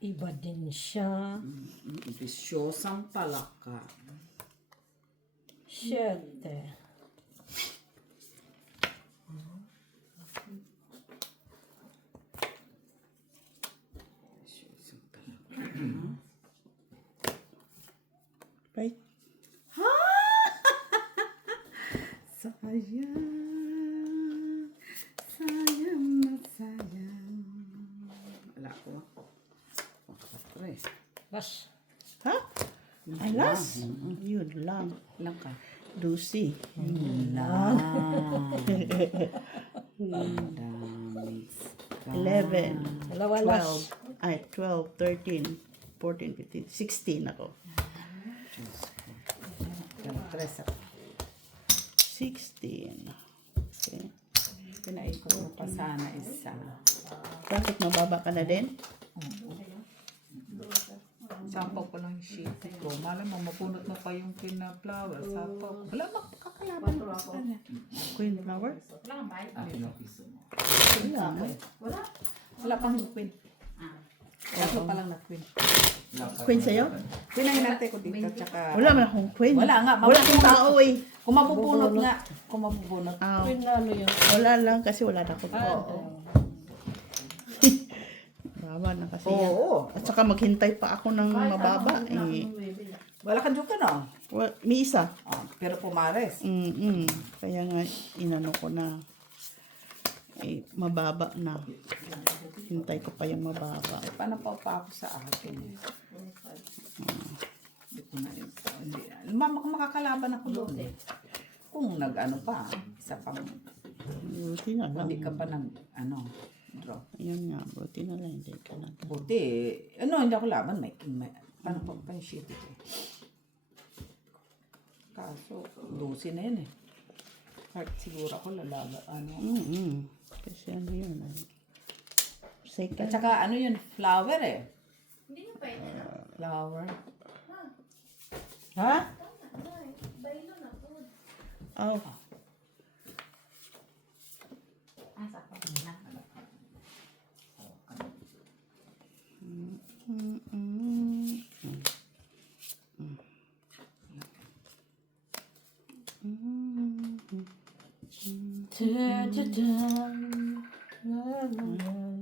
Iba din siya. Ambisyosang palaka. 7. Ambisyosang palaka. Right? Sayang, sayang na sayang. Wala ko. Tre. Bas. Ha? Ay, last. Yun lang. Ilang ka? Lucy. Dami. 11. Dalawa last. 12. Ay, 12, 13, 14, 15, 16 ako. Tres ako. 16. Okay. Pinaikot mo pa sana isa. Bakit mababa ka na din? Sampaw ko lang yung sheet ko. Malay mo, mapunot mo pa yung pina-flower. Sampaw ko. Wala makakalaban mo sa kanya. Queen flower? Wala kang bayad. Akin ang piso mo. Wala. Wala pang queen. Tatlo pa lang na queen. Queen sa'yo? Queen ang hinantay ko dito. Tsaka... Wala man akong queen. Wala nga, Wala akong tao eh. Kung mabubunot nga. Kung mabubunot. Ah, Yun na ano yun. wala lang kasi wala na akong tao. Baba na kasi yan. Oo. At saka maghintay pa ako ng mababa. Eh. Wala kang joke no? Well, may isa. Pero pumares. Kaya nga, inano ko na. Eh, mababa na. Hintay ko pa yung mababa. Paano pa ako sa akin? Hindi ko na rin. Hindi. Makakalaban ako doon eh. Kung nag-ano pa, isa pang, Buti na lang. hindi ka pa nag, draw. Yun nga, buti na lang. Hindi ka na. Buti, hindi ako laban, paano pa yung sheet ito? Kaso, 12 na yun eh. Kahit siguro ako lalaban, Kasi ano yun. At Second. saka yun, flower eh. Hindi nyo pwede na. Flower. Ha? Baylo na po. Oh, Sakto na. Da, da, da. La, la, la,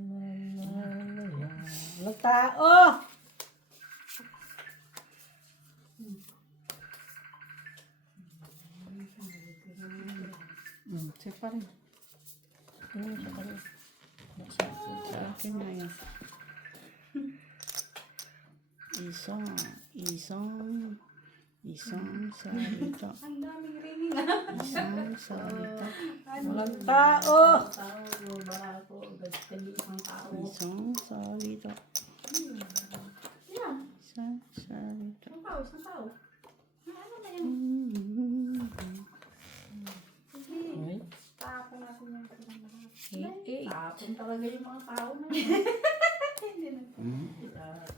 la. Walang tao. Siya pa rin. Sa akin na yan. Isang salita. Ang daming ringing. Isang salita. Walang tao. Tao, barako, kagi isang tao. Isang salita. Yan, Isang salita. isang tao, isang tao. Ano na yan? Sige. Tapon natin yung kanilang lahat. Tapon talaga yung mga tao na yun.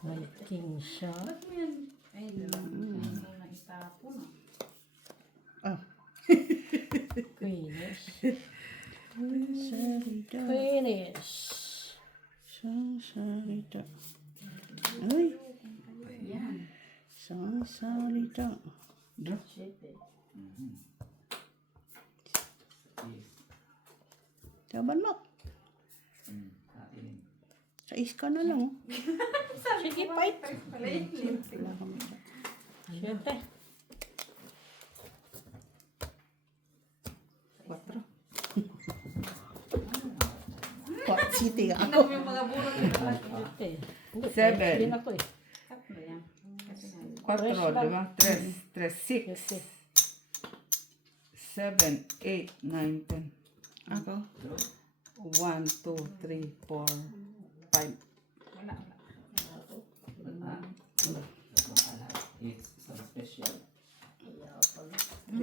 May king siya. Ba't mo yan? Ay, lang. Ayaw na itapon. Queenish. Salita. Queenish. Isang salita. Ay. Isang salita. Taban mo. Sa iska na lang. Sige, fight. Pala yung lip. Siyempre. 4 city ka. Tingnan mo yung mga burong yung malaki. Seven. Hindi na to eh. Tatlo yan. Kasi nga, 4, di ba? 3, 6, 7, 8, 9, 10. Ako? 1, 2, 3, 4, 5. wala. It's some special. 6,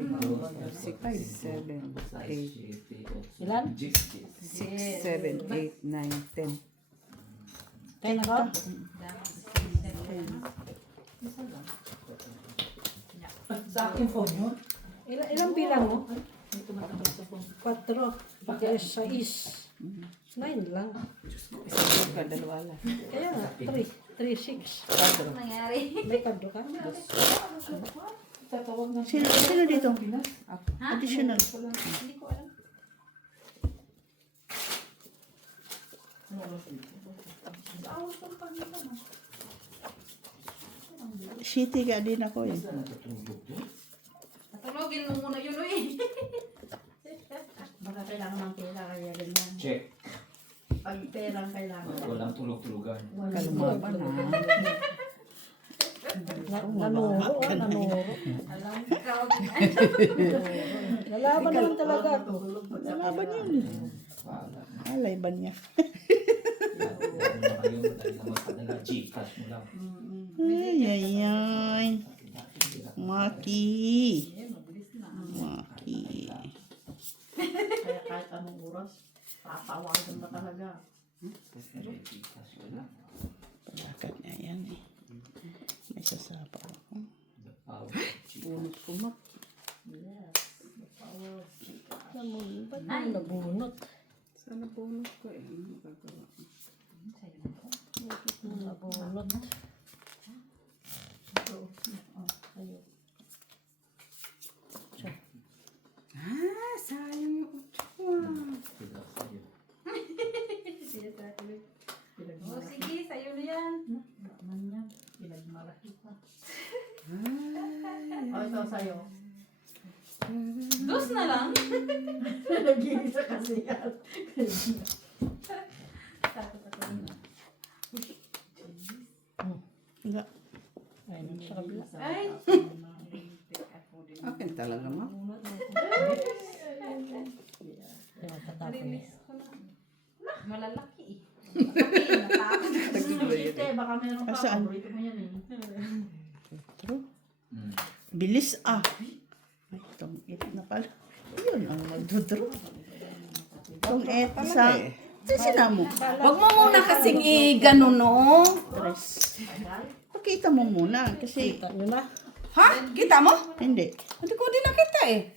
7, 8, Ilan? 6, 7, 8, 9, 10. 10 ako? Sa akin phone mo. Ilang bilang mo? 4. Pati 6. 9 lang. Isa ka, dalawa lang. Kaya nga, 3. 3, 6. 4. Nangyari. May kado ka? Sino dito? Ha? Additional. Hindi ko alam. City ka din ako eh. Patulogin mo muna yun, uy. Baka kailangan ng pera, kaya ganyan. Check. Pag perang kailangan. Walang tulog-tulugan. Kalmaban na. Nanuro. Nanuro. Alam, tawag na. Lalaban naman talaga ako. Nalaban yun. Alay ba niya? Gcash mo lang. Ay, ay, ay. Maki. Maki. Kaya kahit anong oras, tatawagan ka talaga. Gcash mo lang. Palakat niya yan eh. May sasapa ako. Bunot ko ma. Yes. The power of Gcash. Ba't mo nabunot? Sana bunot ko eh. Ano magagawa? Nabunot. Ayun. Sayang yung Oh, sige, sa'yo na yan. Naman yan. Pinagmalaki pa. O, ito sa'yo. Dos na lang. Nag-iisa kasi yan. Nga. Ayun, sa kabila. Ay, akin talaga ma. Kaya tatapon eh. narinis ko na. Malalaki eh. Natakot. Ito eh, baka meron pa. Saan? Paborito mo yan eh. True. Bilis ah. Ay, itong 8 na pala. Yun ang magdudro. Itong 8 sa... Sina mo? Wag mo muna kasing i-gano no. Tres. Pakita mo muna kasi... Kita nyo na. Ha? Kita mo? Hindi. Hindi ko din nakita eh.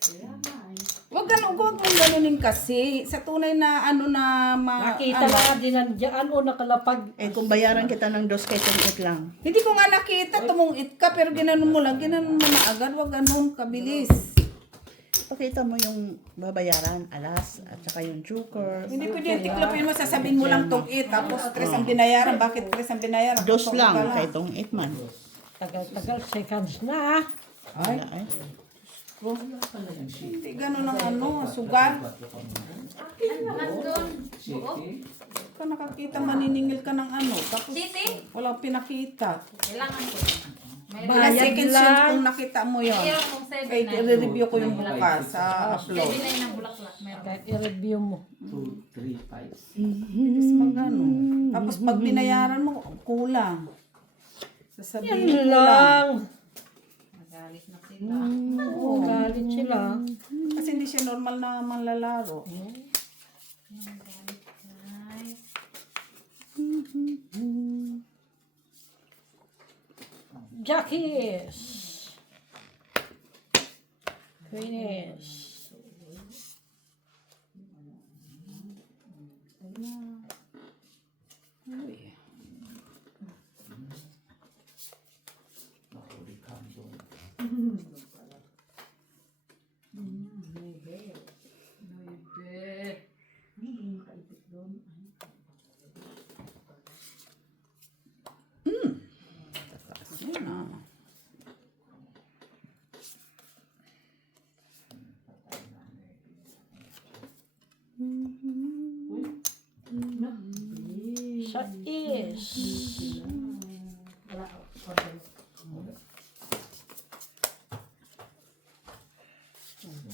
Wag mong ganunin kasi. Sa tunay na ano na Nakita lang din nandiyan o nakalapag. Eh kung bayaran kita ng 2 kay 8 lang. Hindi ko nga nakita, tumungit ka, pero ginanon mo lang, ginanon mo na agad, wag ganun, kabilis. pakita mo yung babayaran, alas, at saka yung joker. Hindi pwede tiklopin mo, sasabihin mo lang tong 8, tapos 3 ang binayaran. Bakit 3 ang binayaran? Dos Tong lang, ka kay itong 8 man. Tagal-tagal, seconds na. Wala eh. Hindi ganun ang ano, sugal. Naman doon. Oo. Ka nakakita, maniningil ka ng ano. Tapos City? walang pinakita. Kailangan ko. May Ilang seconds yun kung nakita mo yun. meron kong 7 Kaya na. i-review ko yung bukas sa 7 upload. na yun ang bulaklak. Meron. Kahit i-review mo. 2, 3, 5. Tapos magano. Tapos pag binayaran mo, kulang. Sasabihin Yan kulang. lang. Magalit na sila. Oo, galit sila. Kasi hindi siya normal na manlalaro. Jackies. Queenies. Yun na. Sa is.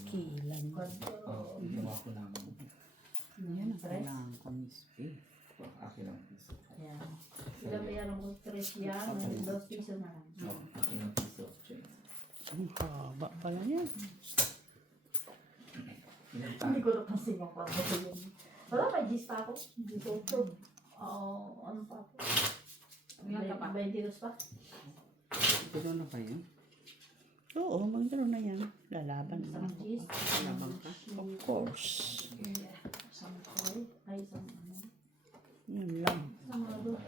Kilan. Oo, ginawa ko lang. Yan ang kailangan ko, Miss P. Akin lang piso. Sila mayroon ko 3 yan, 2 piso na lang. Oo, akin lang piso. Ang haba pala yan. Ilan pa? Hindi ko na kasi mapapagod yun. Wala, may gis pa ako. Dito to. Ano pa ako? Ilan ka pa? 22 pa. Pero na ba yun? Oo, magdaro na yan. Lalaban na. Isang gis. Labang ka? Of course. Isang toy. Ay, isang ano. Yun lang. Isang mga doon.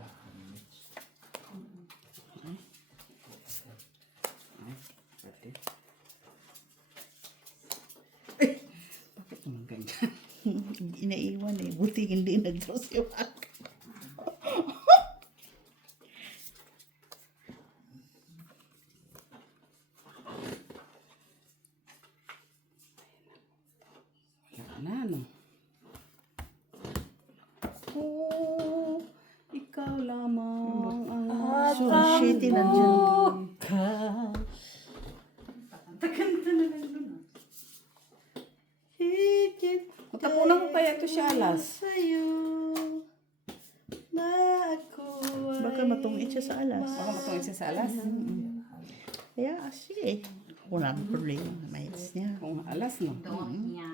Pwede. Bakit naman ganyan? Inaiwan eh. Buti hindi nag-draw si Wak. Wala na, no? Oh, ikaw lamang ang So, shitty nandyan. Matapunan ko kaya ito siya alas. Sa'yo na ako ay... Baka matungit siya sa alas. Baka matungit siya sa alas. Kaya, sige. Wala akong problema. Maits niya. Kung alas, no? Doon niya.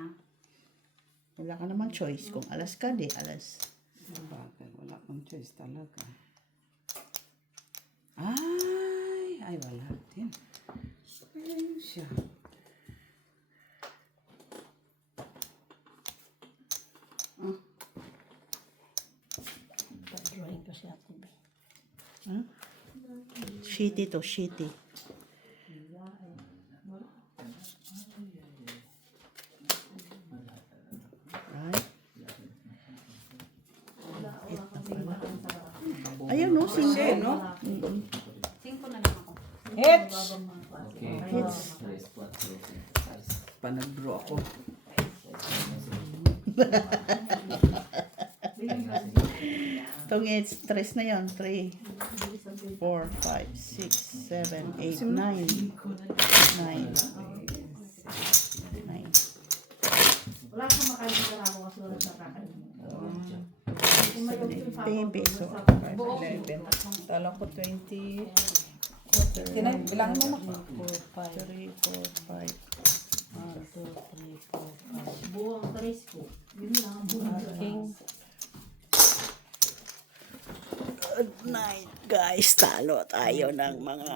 Wala ka naman choice. Kung alas ka, di alas. Bagay, wala kang choice talaga. Ay, wala din. Ayun siya. Drawing ko siya. Shitty to, shitty. Right? Ayun no, Kasi, single. no? 5 na lang ako. Hits! Okay. Hits. 3, 4, 5. Panag-draw ako. Itong it's stress na yon 3, 4, 5, 6, 7, 8, 9. 9. Wala kang makain sa ako kasi wala sa kakain. Kung may option pa ako, 10 peso. 11. Tala ko 20. Tinay, bilangin mo mo. 3, 4, 5. buwang tres ko. Yun lang ang buwang King. Good night guys. Talo tayo ng mga